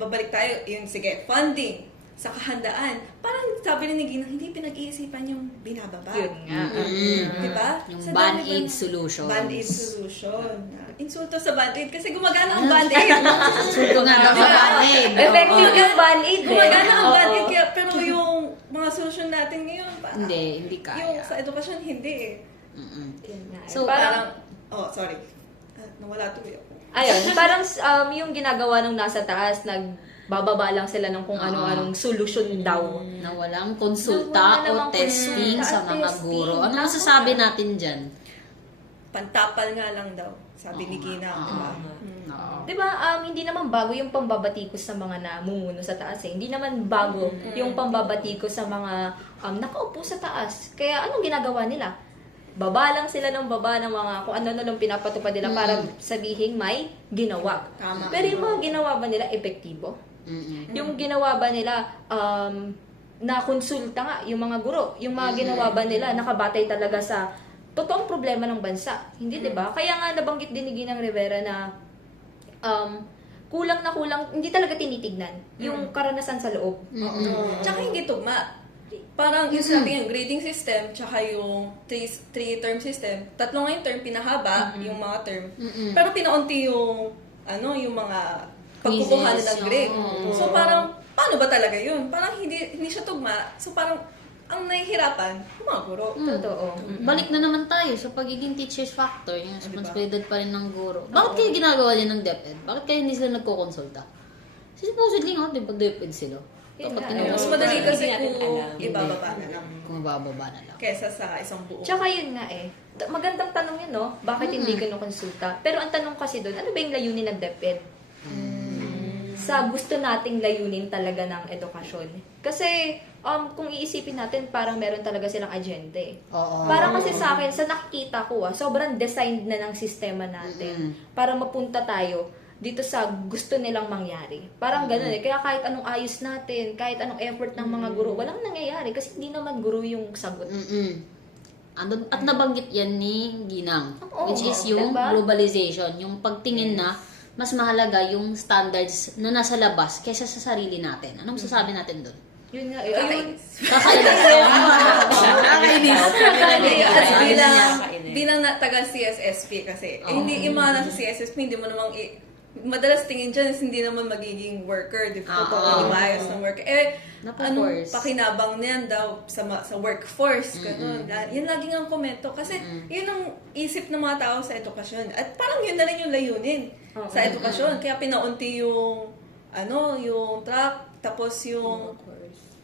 babalik tayo, yun, sige, funding sa kahandaan. Parang sabi ni Gina, hindi pinag-iisipan yung binababa. Yun nga. Di ba? Yung Sa Band-Aid dami ba- solution. Band-Aid solution. Insulto sa Band-Aid kasi gumagana ang Band-Aid. Suto nga daw sa Band-Aid. Effective yung Band-Aid eh. Gumagana ang Oo. Band-Aid kaya, pero yung mga solusyon natin ngayon, parang, Hindi yung kaya. sa edukasyon, hindi eh. Yun nga eh. So, parang, sorry. Nawala tuloy ako. ayun, parang yung ginagawa ng nasa taas, nagbababa lang sila ng kung ano-anong solusyon daw. Na walang konsulta Na walang o testing konsulta sa at mga testing. guro. Ano Tama. masasabi natin dyan? Pantapal nga lang daw, sabi ni Gina. Oo. Di ba? Oo. Di ba, hindi naman bago yung pambabatikos sa mga namumuno sa taas eh. Hindi naman bago yung pambabatikos sa mga nakaupo sa taas. Kaya anong ginagawa nila? Baba lang sila ng baba ng mga kung ano lang pinapatupad nila para sabihin may ginawa. Tama. Pero yung mga ginawa ba nila epektibo? Mm-mm. Yung ginawa ba nila na konsulta nga yung mga guro? Yung mga ginawa ba nila nakabatay talaga sa totoong problema ng bansa? Hindi, 'di ba? Kaya nga nabanggit din ni Ginang Rivera na kulang na kulang, hindi talaga tinitignan yung karanasan sa loob. Tsaka hindi tugma. Parang yung sinabi yung grading system, tsaka yung three-term system, tatlo nga yung term, pinahaba yung mga term. Pero pinaunti yung, yung mga pagkukuha Quizzes, ng grade. oo. So parang, paano ba talaga yun? Parang hindi siya tugma. So parang, ang nahihirapan, yung mga guro. Totoo. Balik na naman tayo sa pagiging teacher's factor, yung responsibilidad pa rin ng guro. Bakit kaya ginagawa niya ng DepEd? Bakit kaya hindi sila nagkokonsulta? Supposedly nga, di ba DepEd sila? Dapat nga, tinawag Mas sila. madali kasi Hindi natin kung alam. ibababa na lang. Kung mabababa na lang. Kesa sa isang buong. Tsaka yun nga eh. Magandang tanong yun, no? Bakit hindi kinukonsulta? Pero ang tanong kasi doon, ano ba yung layunin ng DepEd? Sa gusto nating layunin talaga ng edukasyon. Kasi, kung iisipin natin, parang meron talaga silang agenda eh. Oo. Parang kasi sa akin, sa nakikita ko, sobrang designed na ng sistema natin para mapunta tayo dito sa gusto nilang mangyari. Parang ganun eh. Kaya kahit anong ayos natin, kahit anong effort ng mga guro, walang nangyayari kasi hindi naman guro yung sagot. At nabanggit yan ni Ginang, Oo, which is yung diba? globalization, yung pagtingin na mas mahalaga yung standards na nasa labas kaysa sa sarili natin. Anong masasabi natin doon? Yun nga eh. Ayun. Kakainis. Kakainis. Bilang taga CSSP kasi, hindi yung mga nasa CSSP, hindi mo namang madalas tingin dyan is hindi naman magiging worker, di ba? Hindi maayos ng work. Anong Napo-force. pakinabang niyan daw sa workforce? Ganun. Yan lagi nga ang komento. Kasi yun ang isip ng mga tao sa edukasyon. At parang yun na rin yung layunin sa edukasyon. Kaya pinaunti yung yung track, tapos yung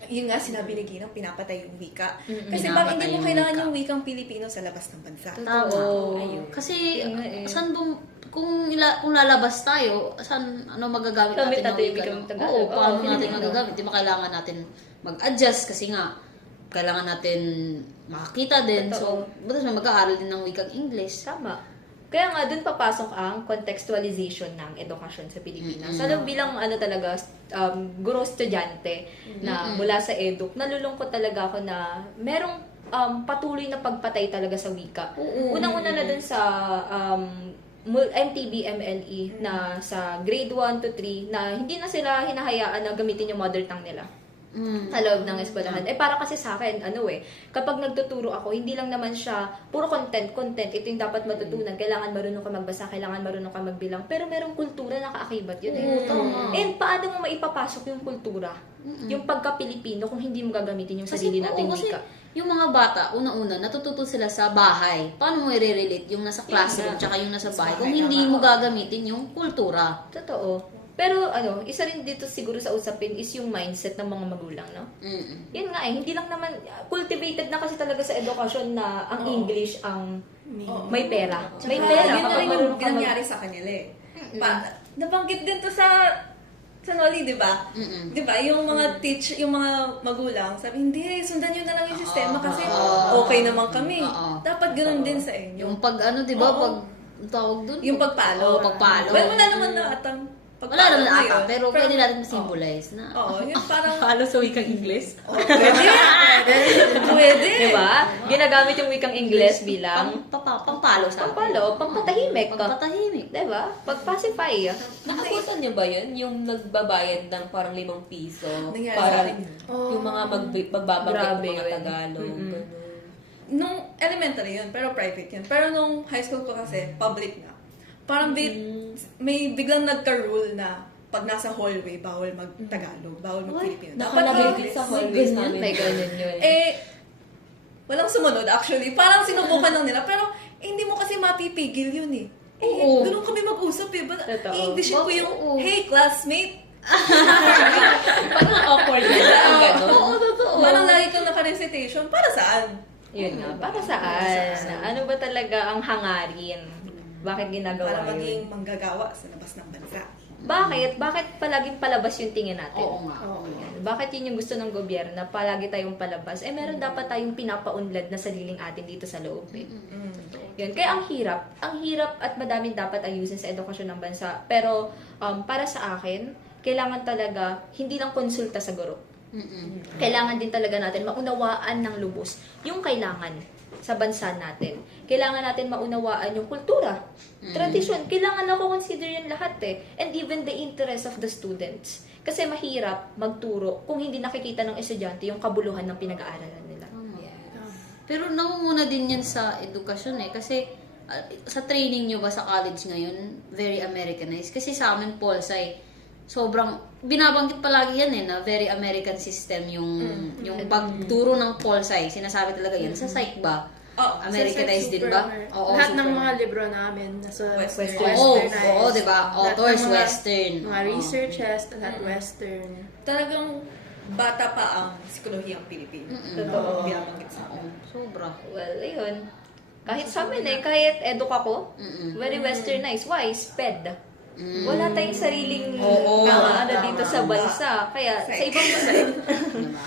yun nga, sinabi ni Ginang, pinapatay yung wika. Kasi bakit hindi mo Pinapatay yung kailangan wika. yung wikang Pilipino sa labas ng bansa? Tama. Kasi, saan kung lalabas tayo, saan magagamit Gamit natin natin ng yung wika? wikang Tagalog. Oo, paano Oo, natin Filipino. magagamit? Di ba kailangan natin mag-adjust kasi nga, kailangan natin makakita din. Totoo. So, butas may mag-aaral din ng wikang English. Tama. Kaya nga, dun papasok ang contextualization ng edukasyon sa Pilipinas. Alam, bilang talaga, guro estudyante na mula sa eduk, nalulungkot talaga ako na merong patuloy na pagpatay talaga sa wika. Unang-una na dun sa MTB, MLE na sa grade 1 to 3 na hindi na sila hinahayaan na gamitin yung mother tongue nila sa loob ng eskwelahan. Para kasi sa akin, kapag nagtuturo ako, hindi lang naman siya puro content. Ito yung dapat matutunan. Kailangan marunong ka magbasa, kailangan marunong ka magbilang. Pero merong kultura na kaakibat yun eh. And paano mo maipapasok yung kultura? Yung pagka-Pilipino kung hindi mo gagamitin yung sarili nating kasi wika? yung mga bata, una-una, natututo sila sa bahay. Paano mo i-relate yung nasa classroom tsaka yung nasa bahay kung hindi mo gagamitin yung kultura? Totoo. Pero isa rin dito siguro sa usapin is yung mindset ng mga magulang, no? Mm-mm. Yun nga hindi lang naman, cultivated na kasi talaga sa edukasyon na ang English ang may pera. May pera. Yun na kapag rin marunong yung ka mag- nangyari sa kanila eh. Nabanggit din to sa Noli, di ba? Mm-mm. Di ba? Yung mga yung mga magulang, sabi, hindi, sundan nyo na lang yung sistema kasi okay naman kami. Dapat ganun din sa inyo. Yung pag di ba, pag ang tawag dun? Yung pagpalo. Pagpalo. Well, wala naman na atang pagpalo. Wala naman ngayon. ata, pero pwede natin ma-symbolize na. Oo, yung parang, Palo sa wikang Ingles. pwede. Diba? Ginagamit yung wikang Ingles bilang Pangpalo sa atin. pampalo, pampatahimik ka. Pagpatahimik. Diba? Pagpacify. Nakabutan niyo ba yun? Yung nagbabayad ng parang 5 piso Nangyari para sa akin yun. yung mga magbabanggit Grabe ng mga yun. Tagalog. ganun. Nung elementary yun, pero private yun. Pero nung high school ko kasi, public na. Parang may biglang nagka-rule na pag nasa hallway, bawal mag-Tagalog, bawal mag-Filipino. Nakalagay sa hallways namin. May ganun yun. Walang sumunod actually. Parang sinubukan lang nila. Pero hindi mo kasi mapipigil yun eh. Oo. Ganun kami mag-usap eh. Totoo. I-Englishin ko yung, Oo. hey classmate. Parang awkward na lang. Ganun. Oo, totoo. Parang lagi kang naka-recitation. Para saan? Yun nga. Para saan? Ano ba talaga ang hangarin? Bakit ginagawa Para yun? maging manggagawa sa labas ng bansa. Bakit? Bakit palaging palabas yung tingin natin? Oo nga. Yan. Bakit yun yung gusto ng gobyerno na palagi tayong palabas? Meron dapat tayong pinapaunlad na sariling atin dito sa loob. Yun. Kaya ang hirap at madaming dapat ayusin sa edukasyon ng bansa. Pero para sa akin, kailangan talaga hindi lang konsulta sa guro. Kailangan din talaga natin maunawaan ng lubos yung kailangan sa bansa natin. Kailangan natin maunawaan yung kultura, tradisyon. Kailangan na consider yan lahat eh. And even the interest of the students. Kasi mahirap magturo kung hindi nakikita ng estudyante yung kabuluhan ng pinag-aaralan nila. Pero namumuna din yan sa edukasyon eh. Kasi sa training nyo ba sa college ngayon, very Americanized. Kasi sa amin, Polsai, sobrang, binabanggit palagi yan eh, na very American system yung pagturo ng Polsai. Sinasabi talaga yan. Sa psych ba? Americanized din ba? Oo, Lahat ng super. mga libro namin nasa Western. Oo, diba? Authors, Western. Mga Oo. researches, lahat Western. Talagang bata pa ang psikolohiyang Pilipino. Totoo. Binabanggit sa akin. Sobra. Well, ayun. Kahit sa amin eh, kahit eduk ako, very westernized. Why? SPED. Wala tayong sariling dito sa bansa. Kaya sa ibang bansa,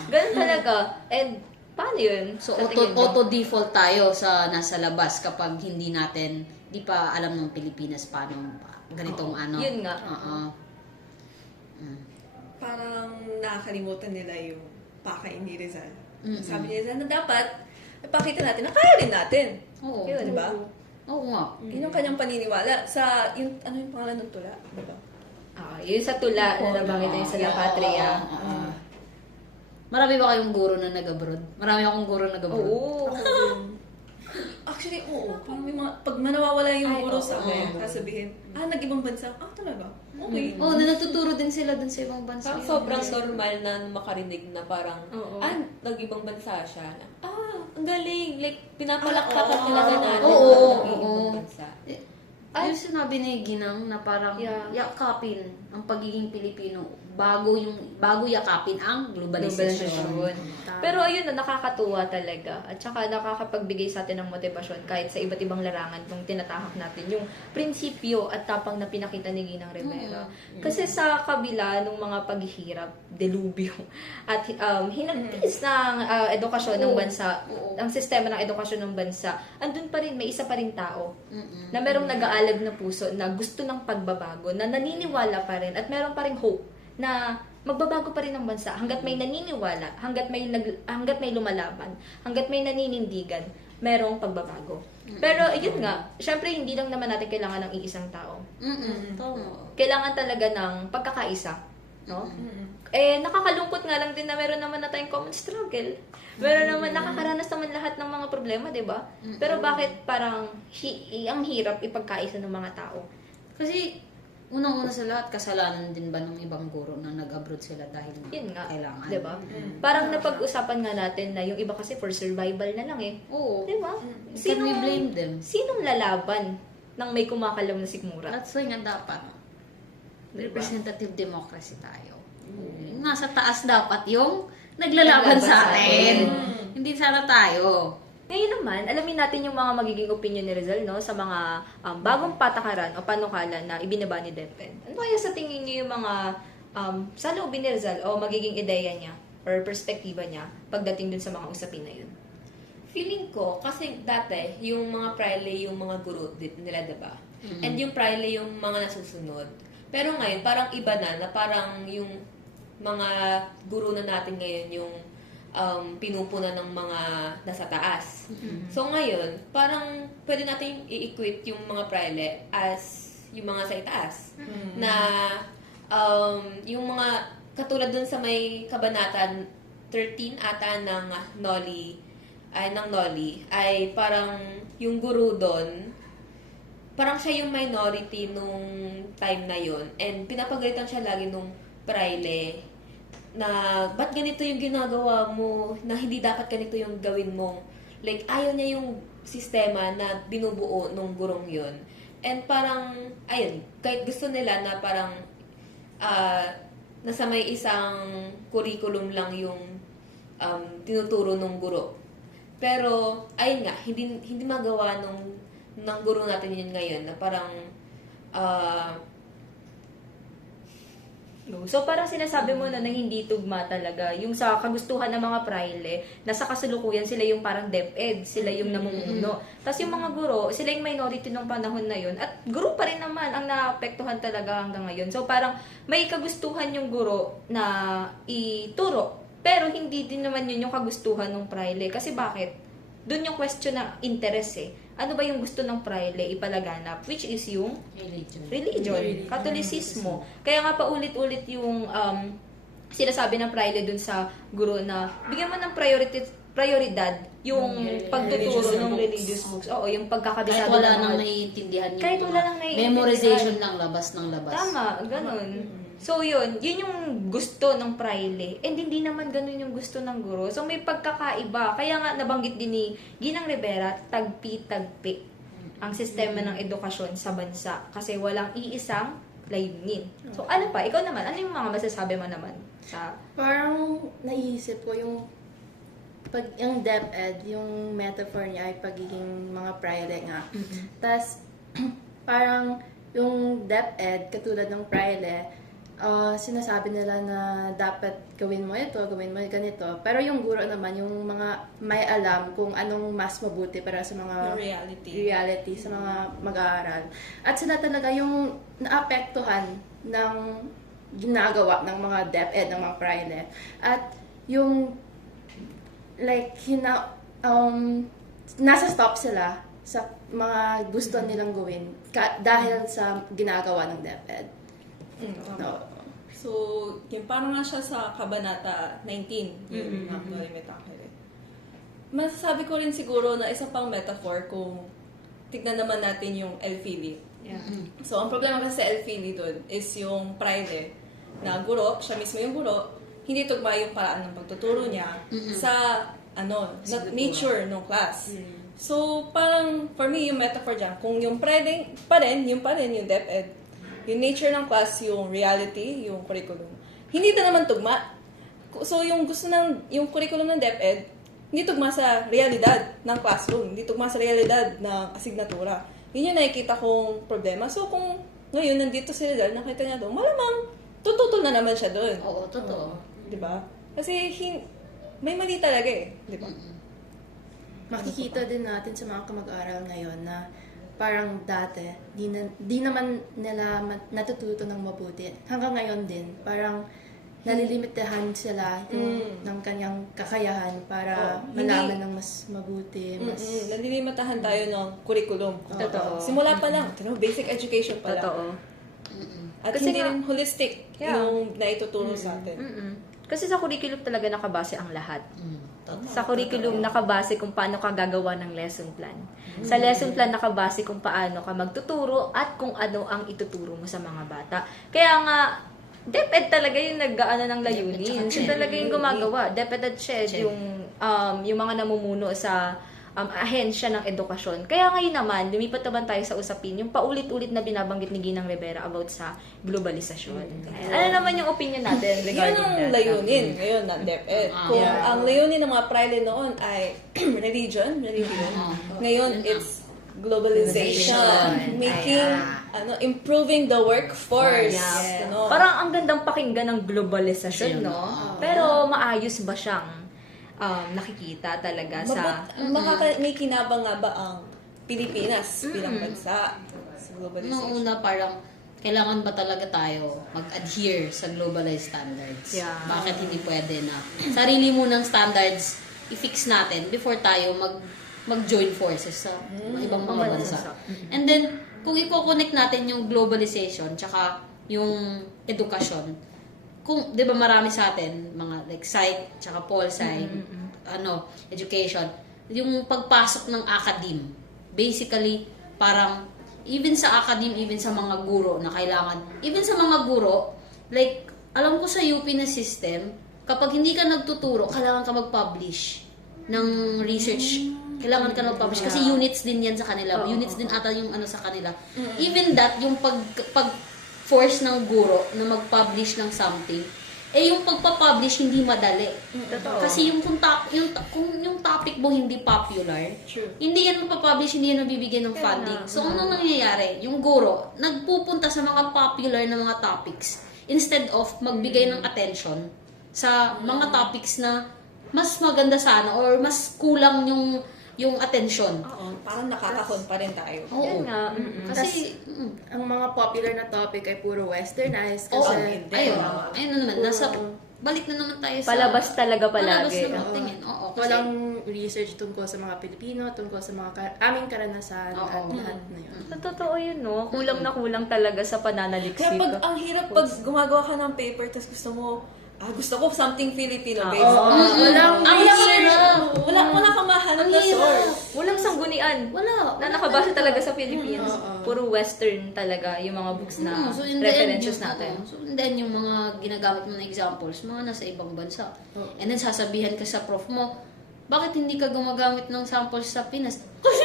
ganun talaga. And paano yun? So, Sa tingin mo? auto-default tayo sa nasa labas kapag hindi natin, di pa alam ng Pilipinas paano ganitong ano. Yun nga. Oo. Parang nakakalimutan nila yung pakain ni Rizal. Sabi ni Rizal na dapat ipakita natin na kaya rin natin. Oo. Yun. Diba? Oo nga. Yun yung kanyang paniniwala. Ano yung pangalan ng tula? Diba? Yun sa tula na nabanggit na yun sa La Patria. Marami ba kayong guro na nag-abroad? Marami akong guro na nag-abroad. Oo. Actually, oo. Parang may mga, pag manawawala yung guro sa akin, sasabihin, nag-ibang bansa. Talaga? Okay. Oo, na natuturo din sila dun sa ibang bansa. Parang sobrang normal na makarinig na parang, nag-ibang bansa siya. Ang galing. Like, pinapalakpakan talaga natin. Oo, nag-ibang oo. bansa. Yung sinabi ni Ginang na parang yakapin ang pagiging Pilipino bago yakapin ang globalisasyon. Pero ayun na, nakakatuwa talaga. At saka nakakapagbigay sa atin ng motibasyon kahit sa iba't ibang larangan nung tinatahak natin yung prinsipyo at tapang na pinakita ni Ginang Rivera. Kasi sa kabila ng mga paghihirap, delubyo, at hinagpis ng edukasyon ng bansa, ang sistema ng edukasyon ng bansa, andun pa rin, may isa pa rin tao na merong nag-aalab na puso na gusto ng pagbabago, na naniniwala pa rin at meron pa rin hope na magbabago pa rin ang bansa hanggat may naniniwala, hanggat may lumalaban, hanggat may naninindigan, merong pagbabago. Pero yun nga, syempre hindi lang naman natin kailangan ng iisang tao. Kailangan talaga ng pagkakaisa, no? Nakakalungkot nga lang din na meron naman na tayong common struggle. Meron naman, nakakaranas naman lahat ng mga problema, 'di ba? Pero bakit parang ang hirap ipagkaisa ng mga tao? Kasi unang-una sa lahat, kasalanan din ba ng ibang guro na nag-abroad sila dahil Yun nga, kailangan? 'di ba? Parang napag-usapan nga natin na yung iba kasi for survival na lang eh. Oo. 'Di ba? Can we blame them? Sinong lalaban ng may kumakalaw na sikmura? That's why nga dapat, representative democracy tayo. Nasa taas dapat yung naglalaban sa atin. Hindi sana tayo. Ngayon naman, alamin natin yung mga magiging opinion ni Rizal, no, sa mga bagong patakaran o panukalan na ibinaba ni DepEd. Ano kaya sa tingin niyo yung mga sa loobin ni Rizal o magiging ideya niya or perspektiba niya pagdating dun sa mga usapin na yun? Feeling ko, kasi dati, yung mga praile, yung mga guro nila, diba? And yung praile, yung mga nasusunod. Pero ngayon, parang iba na parang yung mga guro na natin ngayon, yung pinupuna ng mga nasa taas. So ngayon, parang pwede natin i-equate yung mga praile as yung mga sa itaas. Na yung mga, katulad dun sa may kabanata 13 ata ng Noli, ay parang yung guru doon, parang siya yung minority nung time na yon, and pinapagalitan siya lagi nung praile na ba't ganito yung ginagawa mo, na hindi dapat ganito yung gawin mo. Like, ayaw niya yung sistema na binubuo nung gurong yun. And parang, ayun, kahit gusto nila na parang nasa may isang curriculum lang yung tinuturo nung guro. Pero, ayun nga, hindi magawa ng guro natin yun ngayon na parang So parang sinasabi mo na hindi tugma talaga yung sa kagustuhan ng mga praile na sa kasalukuyan sila yung parang DepEd, sila yung namumuno. Tapos yung mga guro, sila yung minority nung panahon na yun at guro pa rin naman ang naapektuhan talaga hanggang ngayon. So parang may kagustuhan yung guro na ituro pero hindi din naman yun yung kagustuhan ng praile. Kasi bakit? Doon yung question na interest eh. Ano ba yung gusto ng praile ipalaganap? Which is yung religion, Katolisismo. Kaya nga paulit-ulit yung sinasabi ng praile dun sa guro na bigyan mo ng prioridad yung pagtuturo ng religious books. Oo, yung pagkakabisado Kahit wala ng nang mga- naiintindihan yung Kahit wala nang naiintindihan. memorization lang, labas ng labas. Tama, ganun. So yun yung gusto ng praile. And hindi naman ganun yung gusto ng guro. So may pagkakaiba. Kaya nga nabanggit din ni Ginang Rivera, tagpi-tagpi ang sistema ng edukasyon sa bansa. Kasi walang iisang layunin. So ano pa? Ikaw naman, ano yung mga masasabi mo naman sa... Parang naisip ko yung yung DepEd, yung metaphor niya ay pagiging mga praile nga. Tas parang yung DepEd, katulad ng praile, sinasabi nila na dapat gawin mo ito, gawin mo ganito. Pero yung guro naman, yung mga may alam kung anong mas mabuti para sa mga Yung reality. sa mga mag-aaral. At sila talaga yung naapektuhan ng ginagawa ng mga DepEd, ng mga praile. At yung like, nasa stop sila sa mga gusto nilang gawin dahil sa ginagawa ng DepEd. No. So, yung parang nga siya sa Kabanata 19, yung Noli Me Tangere. Masasabi ko rin siguro na isa pang metaphor kung tignan naman natin yung El-Fili. So, ang problema kasi sa El-Fili doon is yung praile na guro, siya mismo yung guro, hindi tugma yung paraan ng pagtuturo niya sa nature ng class. So, parang for me, yung metaphor dyan, kung yung praile pa rin yung DepEd, yung nature ng class, yung reality, yung curriculum, hindi na naman tugma. So, yung gusto yung curriculum ng DepEd, hindi tugma sa realidad ng classroom, hindi tugma sa realidad ng asignatura. Yun yung nakikita kong problema. So, kung ngayon nandito si Rizal, nakita niya doon, malamang tututol na naman siya doon. Oo, totoo. Diba? Kasi may mali talaga eh. Diba? Makikita din natin sa mga kamag-aral ngayon na parang dati, di naman nila natututo ng mabuti. Hanggang ngayon din, parang nalilimitahan sila ng kanyang kakayahan para malaman ng mas mabuti. Nalilimitahan tayo ng curriculum. Totoo. Simula pa lang, basic education pa lang. Totoo. At Kasi hindi nga- rin holistic Yeah. yung naituturo sa atin. Kasi sa curriculum talaga nakabase ang lahat. Sa curriculum, nakabase kung paano ka gagawa ng lesson plan. Sa lesson plan, nakabase kung paano ka magtuturo at kung ano ang ituturo mo sa mga bata. Kaya nga, DepEd talaga yung nag-ano ng layunin. Siya talaga yung gumagawa. DepEd at CHED, yung mga namumuno sa ahensya ng edukasyon. Kaya ngayon naman, lumipat naman tayo sa usapin, yung paulit-ulit na binabanggit ni Ginang Rivera about sa globalisasyon. Ano naman yung opinion natin Yun regarding ang that? layunin ngayon ng DepEd. Kung ang layunin ng mga praile noon ay religion, ngayon it's globalization, making, improving the workforce. Ano? Parang ang gandang pakinggan ng globalisasyon, no? Pero maayos ba siyang nakikita talaga sa... May kinabang nga ba ang Pilipinas bilang bansa sa globalization? Noong una parang, kailangan ba talaga tayo mag-adhere sa globalized standards? Yeah. Bakit hindi pwede na sarili mo ng standards i-fix natin before tayo mag-join forces sa ibang mga bansa? And then, kung i-connect natin yung globalization tsaka yung edukasyon, kung 'di ba marami sa atin mga like psych tsaka pol sci, education, yung pagpasok ng academe. Basically, parang even sa academe, even sa mga guro na kailangan, even sa mga guro, like alam ko sa UP na system, kapag hindi ka nagtuturo, kailangan ka mag-publish ng research. Kailangan ka mag-publish kasi units din yan sa kanila. Units din ata yung ano sa kanila. Even that, yung pag force ng guro na mag-publish ng something, yung pagpa-publish hindi madali. Kasi yung yung topic mo hindi popular, hindi yan mapapublish, hindi yan mabibigyan ng funding. So, ano nangyayari? Yung guro, nagpupunta sa mga popular na mga topics instead of magbigay ng attention sa mga topics na mas maganda sana or mas kulang yung attention. Parang nakakahon pa rin tayo. Oo. nga. Kasi, Ang mga popular na topic ay puro westernized oo, kasi ayun na naman, balik na naman tayo sa... Palabas talaga Palabas palagi. na tingin, oo. Kasi, walang research tungkol sa mga Pilipino, tungkol sa mga aming karanasan at Oo. lahat na yun. Sa totoo yun, no? Kulang na kulang talaga sa pananaliksik. Kaya ang hirap pag gumagawa ka ng paper tapos gusto ko something Filipino-based. Walang ang hirap! Wala kang mahanap na source. Walang sanggunian. Wala. Na nakabase talaga sa Philippines. Puro western talaga yung mga books na in the end, references yung, natin. So, and then, yung mga ginagamit mo na examples, mga nasa ibang bansa. And then, sasabihan ka sa prof mo, bakit hindi ka gumagamit ng samples sa Pinas? Kasi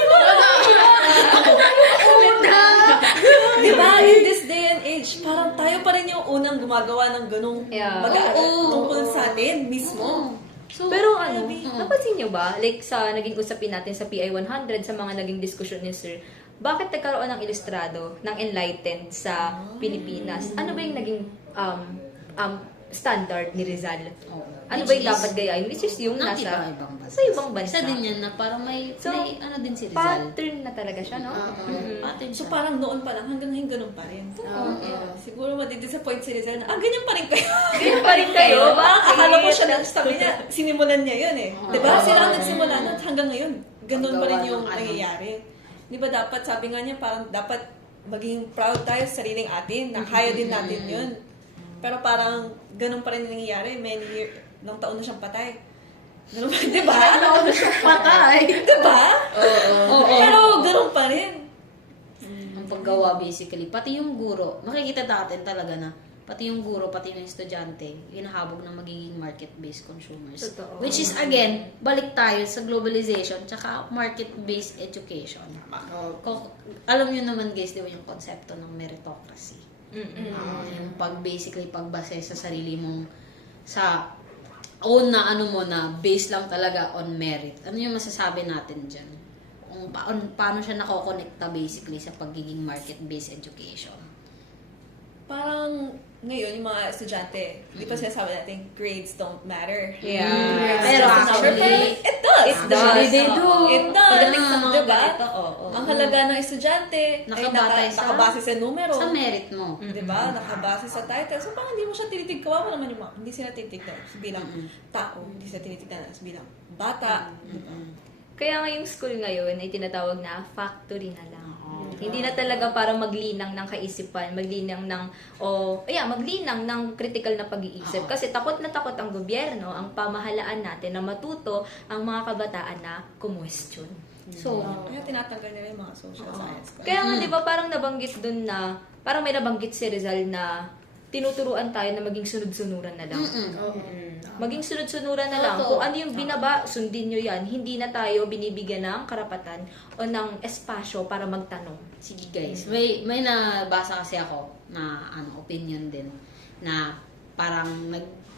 Diba? In this day and age, parang tayo pa rin yung unang gumagawa ng ganung mag-aaral tungkol sa atin mismo. So, Pero napansin nyo ba, like sa naging usapin natin sa PI 100, sa mga naging diskusyon ni Sir, bakit nagkaroon ng ilustrado, ng enlightened sa Pilipinas? Ano ba yung naging standard ni Rizal? Ano ba yung dapat gayahin? Which is yung ng nasa ibang bansa. sa ibang bansa. Isa din yan na parang may ano din si Rizal. Pattern na talaga siya, no? Pattern So siya. parang noon pa lang, hanggang ngayon ganun pa rin. Siguro madidisappoint si Rizal na, ganyan pa rin kayo. Ganyan pa rin kayo? Bakit? Akala mo siya, sabi niya, sinimulan niya yun eh. Diba? Sila ang nagsimula nun hanggang ngayon. Ganun pa rin yung nangyayari. Di ba dapat, sabi nga niya, parang dapat maging proud tayo sa sariling atin, na kaya din natin yun. Pero parang ganun pa rin yung nangyayari. Ilang taon na siyang patay. Ganun pa, di ba? Taon na siyang patay. Di ba? Oo. Pero ganun pa rin. Ang paggawa basically, pati yung guro, makikita natin talaga na pati yung guro, pati yung estudyante, hinahabog ng magiging market-based consumers. Totoo. Which is, again, balik tayo sa globalization tsaka market-based education. Alam nyo naman guys, di ba yung konsepto ng meritocracy? Yung basically pagbase sa sarili mong sa own na ano mo na based lang talaga on merit. Ano yung masasabi natin dyan? Kung paano siya nakokonekta basically sa pagiging market-based education? Parang ngayon, yung mga estudyante, di pa sinasabi natin, grades don't matter. Pero actually, it does. It does. They do. It does. Pagdating sa mga Diba? ganito, Ang halaga ng estudyante Nakabatay sa- nakabase sa numero. sa merit mo. Diba? Nakabase sa title. So, parang hindi mo siya tinitig. Kawawa naman yung mga, hindi sila tinitignan bilang tao. Hindi sila tinitignan bilang bata. Kaya nga yung school ngayon ay tinatawag na factory na lang. Hindi na talaga para maglinang ng kaisipan, maglinang ng critical na pag-iisip. Kasi takot na takot ang gobyerno, ang pamahalaan natin na matuto ang mga kabataan na kumwestiyon. So, Kaya tinatanggal nila yung mga social science ko. kaya nga, di ba, parang nabanggit dun na, parang may nabanggit si Rizal na tinuturuan tayo na maging sunod-sunuran na lang. Maging sunod-sunuran na lang. Kung ano yung binaba, sundin nyo yan. Hindi na tayo binibigyan ng karapatan o ng espasyo para magtanong. Sige guys, may nabasa kasi ako na opinion din na parang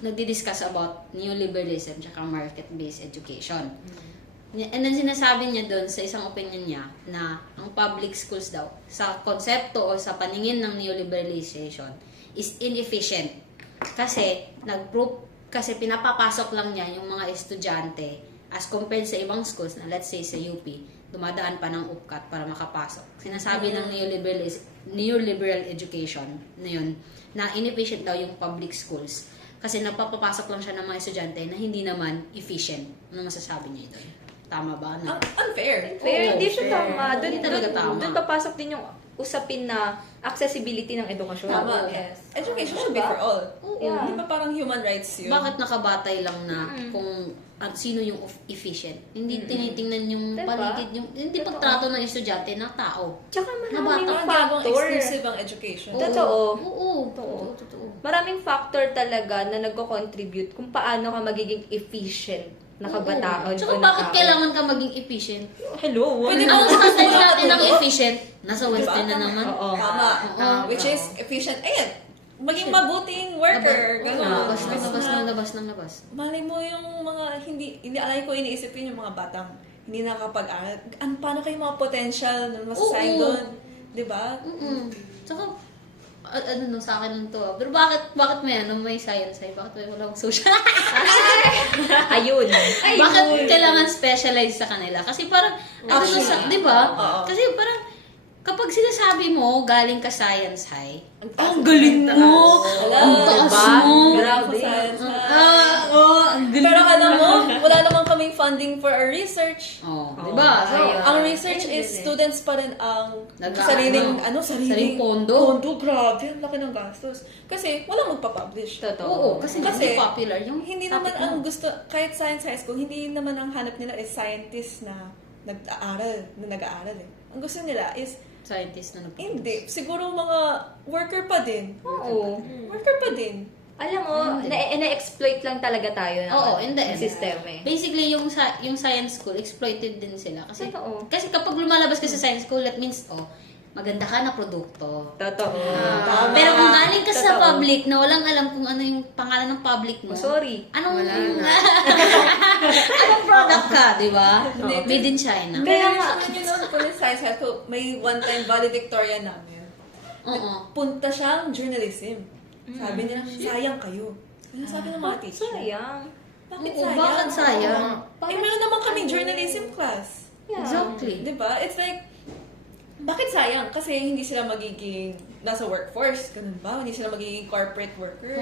nagdi-discuss about neoliberalism tsaka market-based education. And then sinasabi niya doon sa isang opinion niya na ang public schools daw sa konsepto o sa paningin ng neoliberalization is inefficient. Kasi pinapapasok lang niya yung mga estudyante as compared sa ibang schools na let's say sa UP, dumadaan pa ng UPCAT para makapasok. Sinasabi ng neoliberal education na yun, na inefficient daw yung public schools. Kasi napapapasok lang siya ng mga estudyante na hindi naman efficient. Ano masasabi niya doon? Tama ba? Ang unfair. Fair, Oo, hindi siya fair. tama. Doon Hindi talaga tama. Doon papasok din yung usapin na accessibility ng edukasyon. Tama. Yes. Education should be for all. Yeah. Di ba parang human rights yun? Bakit nakabatay lang na kung sino yung efficient? Hindi tinitingnan yung Diba? paligid, hindi pagtrato ng estudyante ng tao. Tsaka maraming Parang ginagawang factor. exclusive ang education. Totoo. Oo. Totoo. Maraming factor talaga na nagko-contribute kung paano ka magiging efficient na kabataan. Tsaka o na bakit tao. kailangan ka maging efficient? Hello? Pwede Ang naman standard natin ng efficient, nasa western na naman. Oo. Tama. Oo. Which is efficient. Ayan, maging mabuting worker. Ganun. Labas ng labas. Malay mo yung mga hindi alay ko iniisip yun yung mga batang hindi nakakapag-aral. Paano kayo mga potential na masasign Oo. doon? Di ba? Tsaka, sa akin lang to. Pero bakit may science ay? Bakit may walang social? Ayun. Bakit kailangan specialize sa kanila? Kasi parang, di ba? Oo. Kasi parang, kapag sinasabi mo, galing ka science high, ang galing mo! Ang taas diba? mo! Grabe. Science na. Ang galing Pero alam mo, wala namang kaming funding for our research. di ba? So, Ang research is students pa rin ang Nag-aano. sariling pondo. Grabe, ang laki ng gastos. Kasi walang magpa-publish. Totoo. Oo, kasi hindi popular yung hindi topic naman ang mo. gusto, kahit science high school, hindi naman ang hanap nila is scientists na nag-aaral eh. Ang gusto nila is, Scientist na nagpo-produce. hindi, siguro mga worker pa din. Oo. Worker pa din. Alam mo, na-exploit lang talaga tayo ng Oo, in the end. system eh. Basically, yung science school, exploited din sila. Totoo. Kasi kapag lumalabas ka sa science school, that means, maganda ka na produkto. Totoo. Pero kung galing ka sa Totoo. public na walang alam kung ano yung pangalan ng public mo, Sorry. anong product ka, di ba? Made in China. Kaya nga, yun noon, kung yung science high school, may one-time valedictorian namin. Oo. Punta siyang journalism. Sabi niya, sayang kayo. Ano sabi ng mga teacher? Sayang. Bakit Oo, sayang? bakit sayang? Meron naman kaming journalism class. Exactly. Diba? It's like, bakit sayang? Kasi hindi sila magiging nasa workforce. Ganun ba? Hindi sila magiging corporate worker.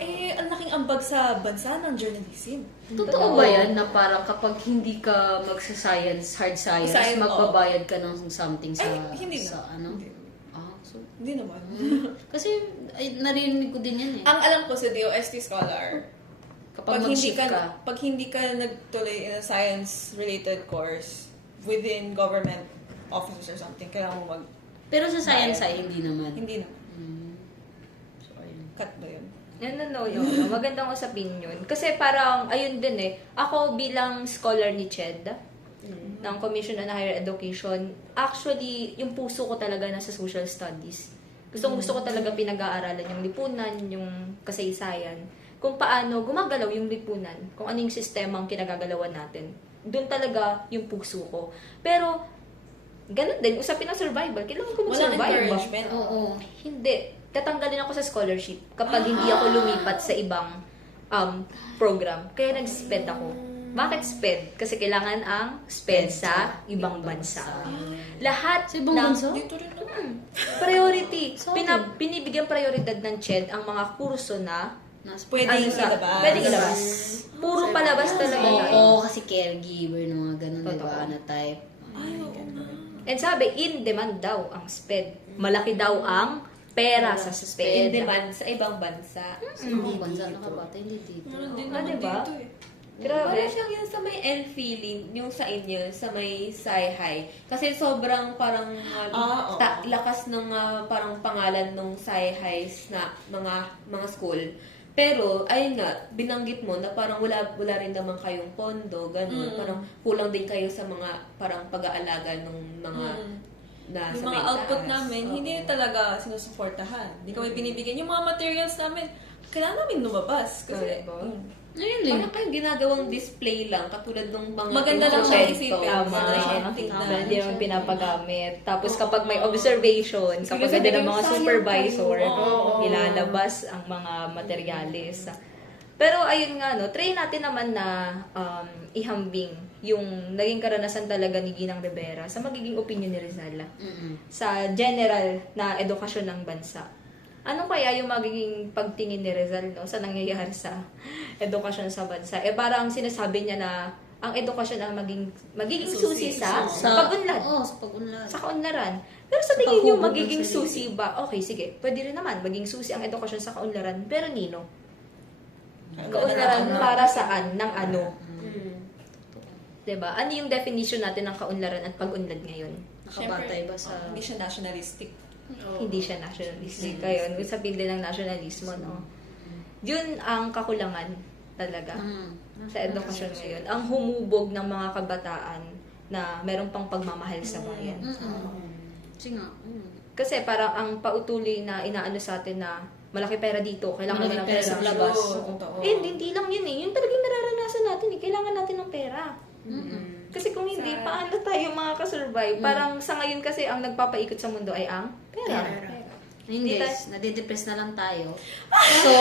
Ang laking ambag sa bansa ng journalism. Totoo ba yan na parang kapag hindi ka magsa-science, hard science, Science, magbabayad ka ng something sa, hindi sa ano? Hindi. So, Hindi naman. kasi narinig ko din yan eh. Ang alam ko sa DOST Scholar, Kapag mag-shift ka. pag hindi ka nagtuloy in a science-related course within government offices or something, kailangan mo Pero sa science ay hindi naman. hindi na. So, ayun. Cut ba yun? Yun. Magandang usapin yun. Kasi parang, ayun din eh, ako bilang scholar ni CHED, ng Commission on Higher Education, actually, yung puso ko talaga nasa social studies. Gusto ko talaga pinag-aaralan yung lipunan, yung kasaysayan, kung paano gumagalaw yung lipunan, kung ano yung sistemang kinagagalawan natin. Doon talaga yung puso ko. Pero, ganun din, usapin ng survival. Kailangan ko Walang mag-survive ba? encouragement. Oo. Hindi. Tatanggalin ako sa scholarship kapag hindi ako lumipat sa ibang program. Kaya nag-SPED ako. Bakit SPED? Kasi kailangan ang SPED sa ibang bansa. Lahat Sa ibang ng bansa? Dito rin naman. priority. Sorry. Binibigyan prioridad ng CHED ang mga kurso na Pwedeng ano sa- ilabas. Pwedeng ilabas. Puro palabas talaga tayo. Oo, kasi caregiver, no, mga ganun, di ba, Totoo. na type. Ay, oo nga. And sabi, in demand daw ang SPED. Malaki daw ang pera sa In SPED. demand sa ibang bansa. Sa ibang bansa nakabata, hindi dito. Meron din Ah, naman diba? dito eh. Grabe. Parang siyang yun sa may end feeling, yung sa inyo, sa may Sci-High. Kasi sobrang parang lakas ng parang pangalan ng Sci-Highs na mga school. Pero, ayun nga, binanggit mo na parang wala rin naman kayong pondo, gano'n. Parang kulang din kayo sa mga parang pag-aalaga ng mga nasa Yung may mga output taas. namin, Oo. hindi talaga sinusuportahan. Hindi kami binibigyan. Yung mga materials namin, kailangan namin lumabas. Kasi, Diba? Ayun lang. Parang kayong ginagawang display lang, katulad ng mga Maganda lang siya instrumento. isipin. Tama. Maganda tingnan. Hindi naman pinapagamit. Tapos kapag may observation, kapag Sige, ganda ng mga sayang supervisor, kayo. ilalabas ang mga materyales. Pero ayun nga, no, try natin naman na ihambing yung naging karanasan talaga ni Ginang Rivera sa magiging opinion ni Rizal sa general na edukasyon ng bansa. Ano kaya yung magiging pagtingin ni Rizal, no, sa nangyayari sa edukasyon sa bansa? Parang sinasabi niya na ang edukasyon ang magiging susi sa pag-unlad. Oo, sa pag-unlad. Sa kaunlaran. Pero sa tingin niyo, paghubog magiging ng sarili. susi ba? Okay, sige. Pwede rin naman, maging susi ang edukasyon sa kaunlaran. Pero nino? Kaunlaran para saan? Ng ano? Diba? Ano yung definition natin ng kaunlaran at pag-unlad ngayon? Nakabatay ba sa... Hindi siya nationalistic. Hindi siya nationalistic. Ngayon, sa din ng nationalismo, no? Yun ang kakulangan talaga sa edukasyon ngayon. Ang humubog ng mga kabataan na meron pang pagmamahal sa bayan. Kasi nga. Kasi parang ang pautuloy na inaano sa atin na malaki pera dito, kailangan mo Malaki ng pera pera. sa labas. Oo, totoo. Hindi lang yun eh. Yun talagang nararanasan natin eh. Kailangan natin ng pera. Kasi kung hindi, paano tayo makakasurvive? Parang sa ngayon kasi ang nagpapaikot sa mundo ay ang pera. Hindi, Hindi guys, nadidepress na lang tayo. So,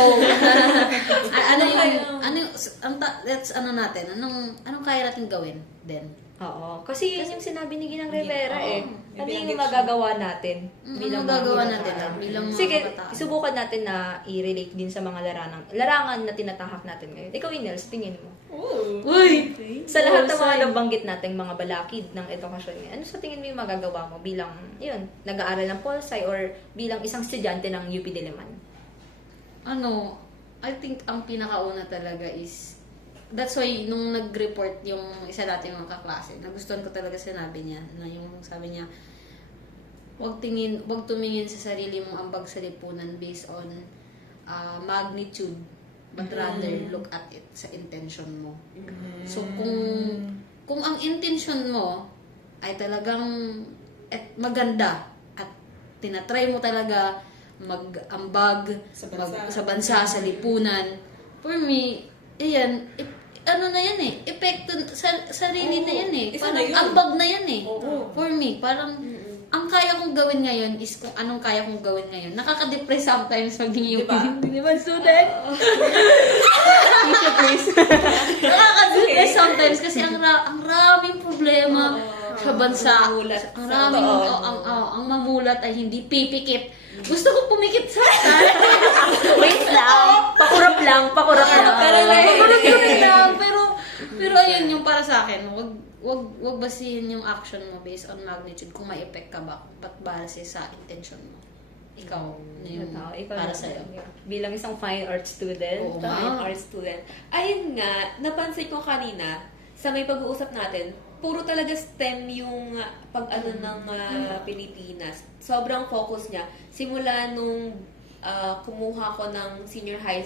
let's natin, anong kaya natin gawin then? Oo. Kasi yun yung sinabi ni Ginang Rivera eh. Ano Binanggit yung magagawa natin Bilang mga gagawa kabataan? natin bilang mga Sige, kabataan. subukan natin na i-relate din sa mga larangan na tinatahak natin ngayon. Ikaw, Inels, tingin mo. Uy! Sa lahat ng mga nabanggit nating mga balakid ng edukasyon ngayon, ano sa tingin mo yung magagawa mo bilang, yun, nag-aaral ng Polsci or bilang isang estudyante ng UP Diliman? I think ang pinakauna talaga is, that's why nung nag-report yung isa nating mga kaklase, nagustuhan ko talaga sinabi niya, na yung sabi niya, wag tumingin sa sarili mong ambag sa lipunan based on magnitude, but rather look at it sa intention mo. So kung ang intention mo ay talagang maganda at tinatry mo talaga mag-ambag sa bansa, sa lipunan, for me, ayan, na yan eh, epekto, sarili na yan eh. Isa Parang na yun. ambag na yan eh. Oo. For me, parang, ang kaya kong gawin ngayon is kung anong kaya kong gawin ngayon. Nakaka-depress sometimes maging Diba? Di ba, student? Nakaka-depress sometimes kasi ang raming problema sa bansa. Mamulat. Ang raming, ang mamulat ay hindi pipikit. Gusto ko pumikit sa Wait lang! Pakurap lang! pero ayun yung para sa akin, wag basihin yung action mo based on magnitude kung may effect ka ba, ba't base sa intention mo. Ikaw, ano yung para sa'yo. Bilang isang fine arts student. Oo. Fine art student. Ayun nga, napansin ko kanina, sa may pag-uusap natin, puro talaga STEM yung pag-ano ng Pilipinas. Sobrang focus niya. Simula nung kumuha ko ng senior high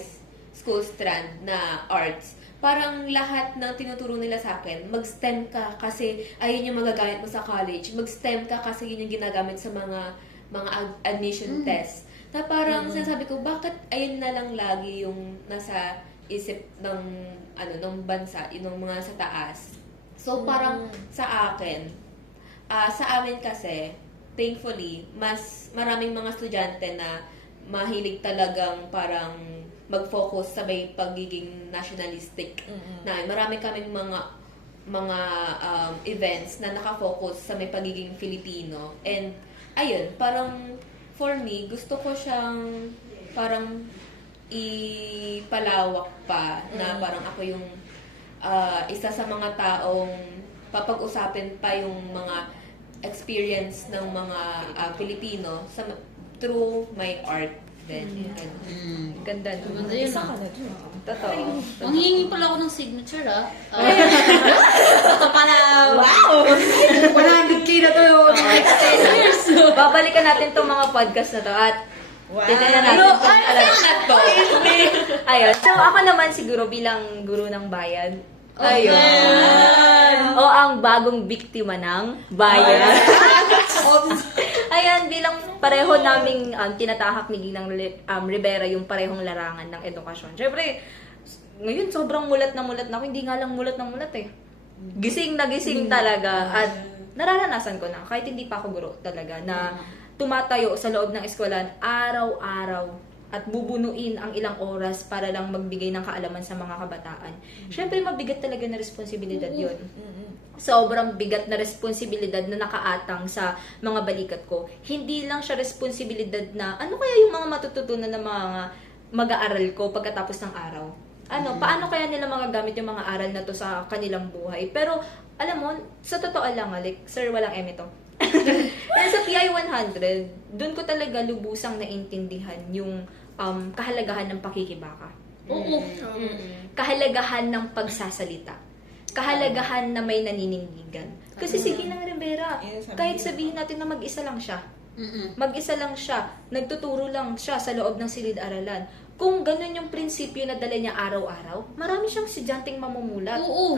school strand na arts, parang lahat ng tinuturo nila sa akin, mag-STEM ka kasi ayun yung magagamit mo sa college. Mag-STEM ka kasi yun yung ginagamit sa mga admission test. Na parang sinasabi ko, bakit ayun na lang lagi yung nasa isip ng bansa, yung mga sa taas. So parang sa akin, sa amin kasi, thankfully, mas maraming mga estudyante na mahilig talagang parang mag-focus sa may pagiging nationalistic. Na marami kaming mga events na nakafocus sa may pagiging Filipino. And ayun, parang for me, gusto ko siyang parang ipalawak pa na parang ako yung isa sa mga taong papag-usapin pa yung mga experience ng mga Pilipino through my art din. Ganda. Ganda yun, Isa ah. ka na dun. Totoo. Ang hihingi pala ako ng signature, Ito pala, wow! 100K na to yung next 10 years. Babalikan natin tong mga podcast na to at Wow. titignan natin kung talaga. Ayun. So, ako naman siguro bilang guro ng bayan. Ayun. O ang bagong biktima ng bayan. Ayan, bilang pareho naming tinatahak ni Ginang Rivera yung parehong larangan ng edukasyon. Siyempre, ngayon sobrang mulat na ako. Hindi nga lang mulat na mulat eh. Gising na gising talaga. At nararanasan ko na, kahit hindi pa ako guro talaga, na tumatayo sa loob ng eskwelahan araw-araw at bubunuin ang ilang oras para lang magbigay ng kaalaman sa mga kabataan. Siyempre, mabigat talaga na responsibilidad yun. Sobrang bigat na responsibilidad na nakaatang sa mga balikat ko. Hindi lang siya responsibilidad na, ano kaya yung mga matututunan ng mga mag-aaral ko pagkatapos ng araw? Paano kaya nila magagamit yung mga aral na to sa kanilang buhay? Pero, alam mo, sa totoo lang, sir, walang eme to. Pero sa PI 100, doon ko talaga lubusang naintindihan yung kahalagahan ng pakikibaka. Oo. Kahalagahan ng pagsasalita. Kahalagahan na may naninindigan. Kasi si Ginang Rivera, kahit sabihin natin na mag-isa lang siya, mag-isa lang siya, nagtuturo lang siya sa loob ng silid-aralan. Kung ganun yung prinsipyo na dala niya araw-araw, marami siyang estudyanteng mamumulat. Oo.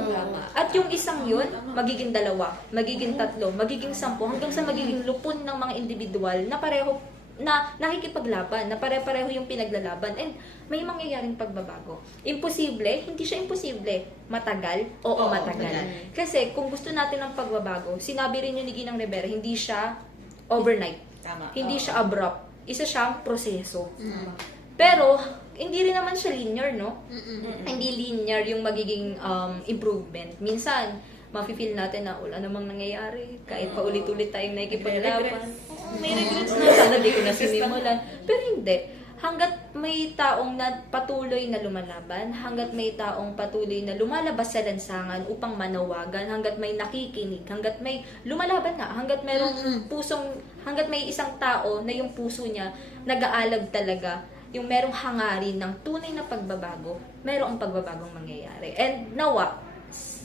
At yung isang yun, magiging 2, magiging 3, magiging 10, hanggang sa magiging lupon ng mga individual na pareho, na nakikipaglaban, na pare-pareho yung pinaglalaban, and may mangyayaring pagbabago. Imposible? Hindi siya imposible. Matagal? Oo, matagal. Kasi kung gusto natin ng pagbabago, sinabi rin yun ni Ginang Rivera, hindi siya overnight. Tama. Hindi siya abrupt. Isa siyang proseso. Pero, hindi rin naman siya linear, no? Hindi linear yung magiging improvement. Minsan, mafe-feel natin na wala namang nangyayari. Kahit paulit-ulit tayong nakikipaglaban. May regrets na. Sana di ko na sinimulan. Pero hindi. Hanggat may taong na patuloy na lumalaban, hanggat may taong patuloy na lumalabas sa lansangan upang manawagan, hanggat may nakikinig, hanggat may lumalaban nga, hanggat merong hanggat may isang tao na yung puso niya nag-aalab talaga, yung merong hangarin ng tunay na pagbabago, merong pagbabagong mangyayari. And nawa,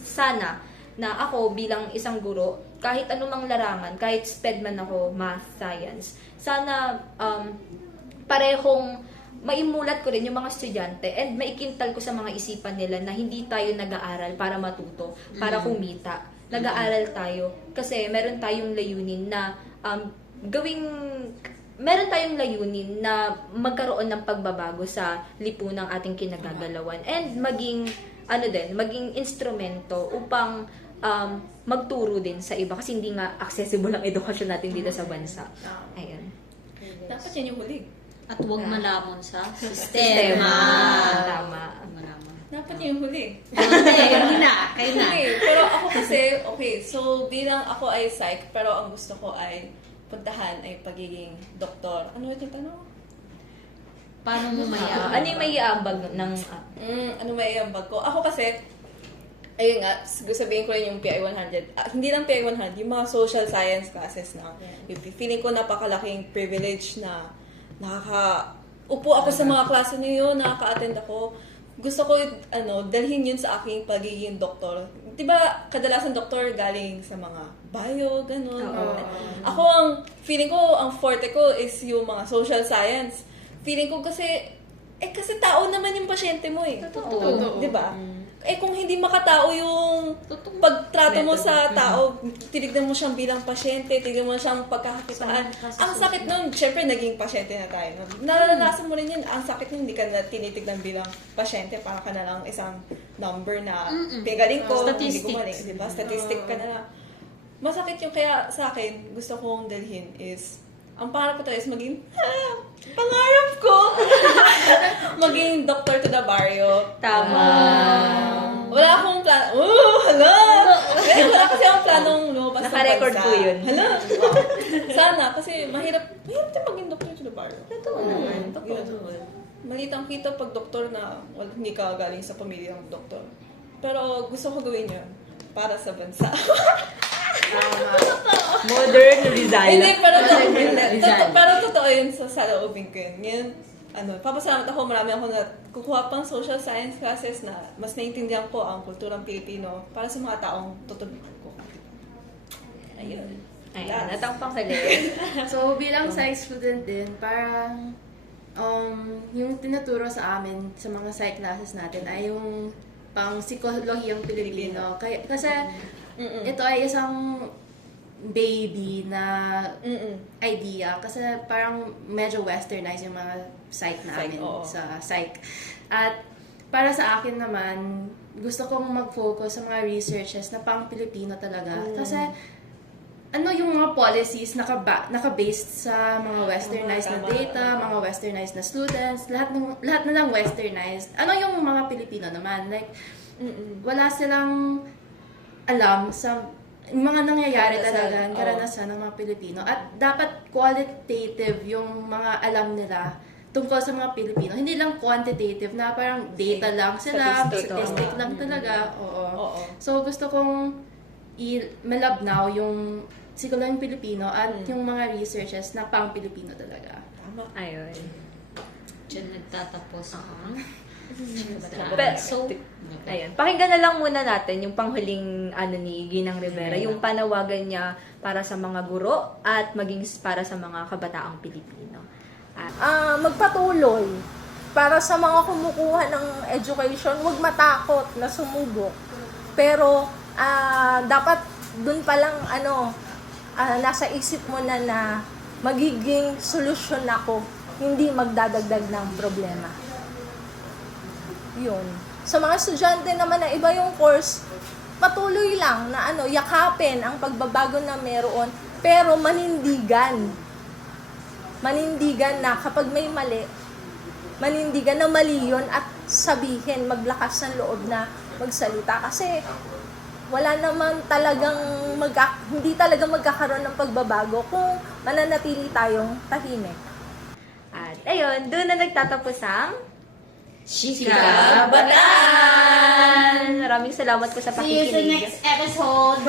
sana na ako bilang isang guro, kahit anumang larangan, kahit SPED man ako, math, science, sana parehong maimulat ko rin yung mga estudyante and maikintal ko sa mga isipan nila na hindi tayo nag-aaral para matuto, para kumita. Nag-aaral tayo kasi meron tayong layunin na meron tayong layunin na magkaroon ng pagbabago sa lipunang ating kinagagalawan and maging instrumento upang magturo din sa iba kasi hindi nga accessible ang edukasyon natin dito sa bansa. Ayun. Dapat yan yung huli. At huwag malamon sa sistema. Tama. Malamon. Dapat yan yung huli. Kayo na. Okay, pero ako kasi, so bilang ako ay psych, pero ang gusto ko ay puntahan ay pagiging doktor. Ano yung tanong? Paano mo maya? Ano yung may iambag ng... Ano may iambag ko? Ako kasi, ayun nga, sabihin ko rin yung PI 100. Hindi lang PI 100, yung mga social science classes na. Feeling ko napakalaking privilege na upo ako sa mga klase na yun, nakaka-attend ako. Gusto ko, dalhin yun sa aking pagiging doktor. Diba, kadalasan doktor galing sa mga bio, ganun. Ako, feeling ko, ang forte ko is yung mga social science. Feeling ko kasi tao naman yung pasyente mo eh. Totoo. Diba? Kung hindi makatao yung pagtrato mo sa tao, tinignan mo siyang bilang pasyente, tinignan mo siyang pagkakakitaan. Ang sakit nun, syempre naging pasyente na tayo. Naranasan mo rin yun, ang sakit nun, hindi ka na tinitignan bilang pasyente, parang ka na lang isang number na pinagaling ko, hindi gumaling. Diba? Statistic ka na lang. Masakit yung kaya sa akin, gusto kong dalhin is, ang pangarap ko talaga is maging, pangarap ko! maging doctor to the barrio. Tama. Wala akong plano. Hala! Wala kasi akong planong lumabas sa bansa. Naka-record po yun. Hala! Sana, kasi mahirap din maging doctor to the barrio. Totoo naman. Maliit ang kita pag doktor na hindi ka galing sa pamilyang doktor. Pero gusto ko gawin yun para sa bansa. Modern Rizal. Hindi, pero Rizal. pero totoo yun sa saloobin ko yun. Ngayon, papasalamat ako, marami ako na kukuha pang social science classes na mas naiintindihan ko ang kulturang Pilipino para sa mga taong tutulungan ko. Ayun. Ayan, natangpang sa leg. So, bilang psych student din, parang yung tinuturo sa amin sa mga psych classes natin ay yung pang psikolohiyang Pilipino. Kasi ito ay isang baby na idea kasi parang medyo westernized yung mga psych namin oo. sa psych. At para sa akin naman, gusto kong mag-focus sa mga researches na pang Pilipino talaga. Kasi ano yung mga policies naka-based sa mga westernized na data, mga westernized na students, lahat na lang westernized. Ano yung mga Pilipino naman? Like, wala silang alam sa mga nangyayari talaga, karanasan ng mga Pilipino. At dapat qualitative yung mga alam nila tungkol sa mga Pilipino. Hindi lang quantitative na parang data lang sila, statistic lang talaga. Oo. So, gusto kong malabnaw yung psikolohiyang Pilipino at yung mga researches na pang Pilipino talaga. Ayun. Diyan nagtatapos ang So, ayun. Pakinggan na lang muna natin yung panghuling ni Ginang Rivera, yung panawagan niya para sa mga guro at maging para sa mga kabataang Pilipino. Magpatuloy. Para sa mga kumukuha ng education, huwag matakot na sumubok. Pero dapat dun pa lang nasa isip mo na magiging solusyon ako, hindi magdadagdag ng problema. Yun. Sa mga estudyante naman na iba yung course, patuloy lang na yakapin ang pagbabago na meron, pero manindigan. Manindigan na kapag may mali, manindigan na mali yun at sabihin, maglakas ng loob na magsalita. Kasi wala naman talagang hindi talaga magkakaroon ng pagbabago kung mananatili tayong tahimik. At ayun, doon na nagtatapos ang Chika Bataan! Maraming salamat po sa See you sa pakikinig. next episode!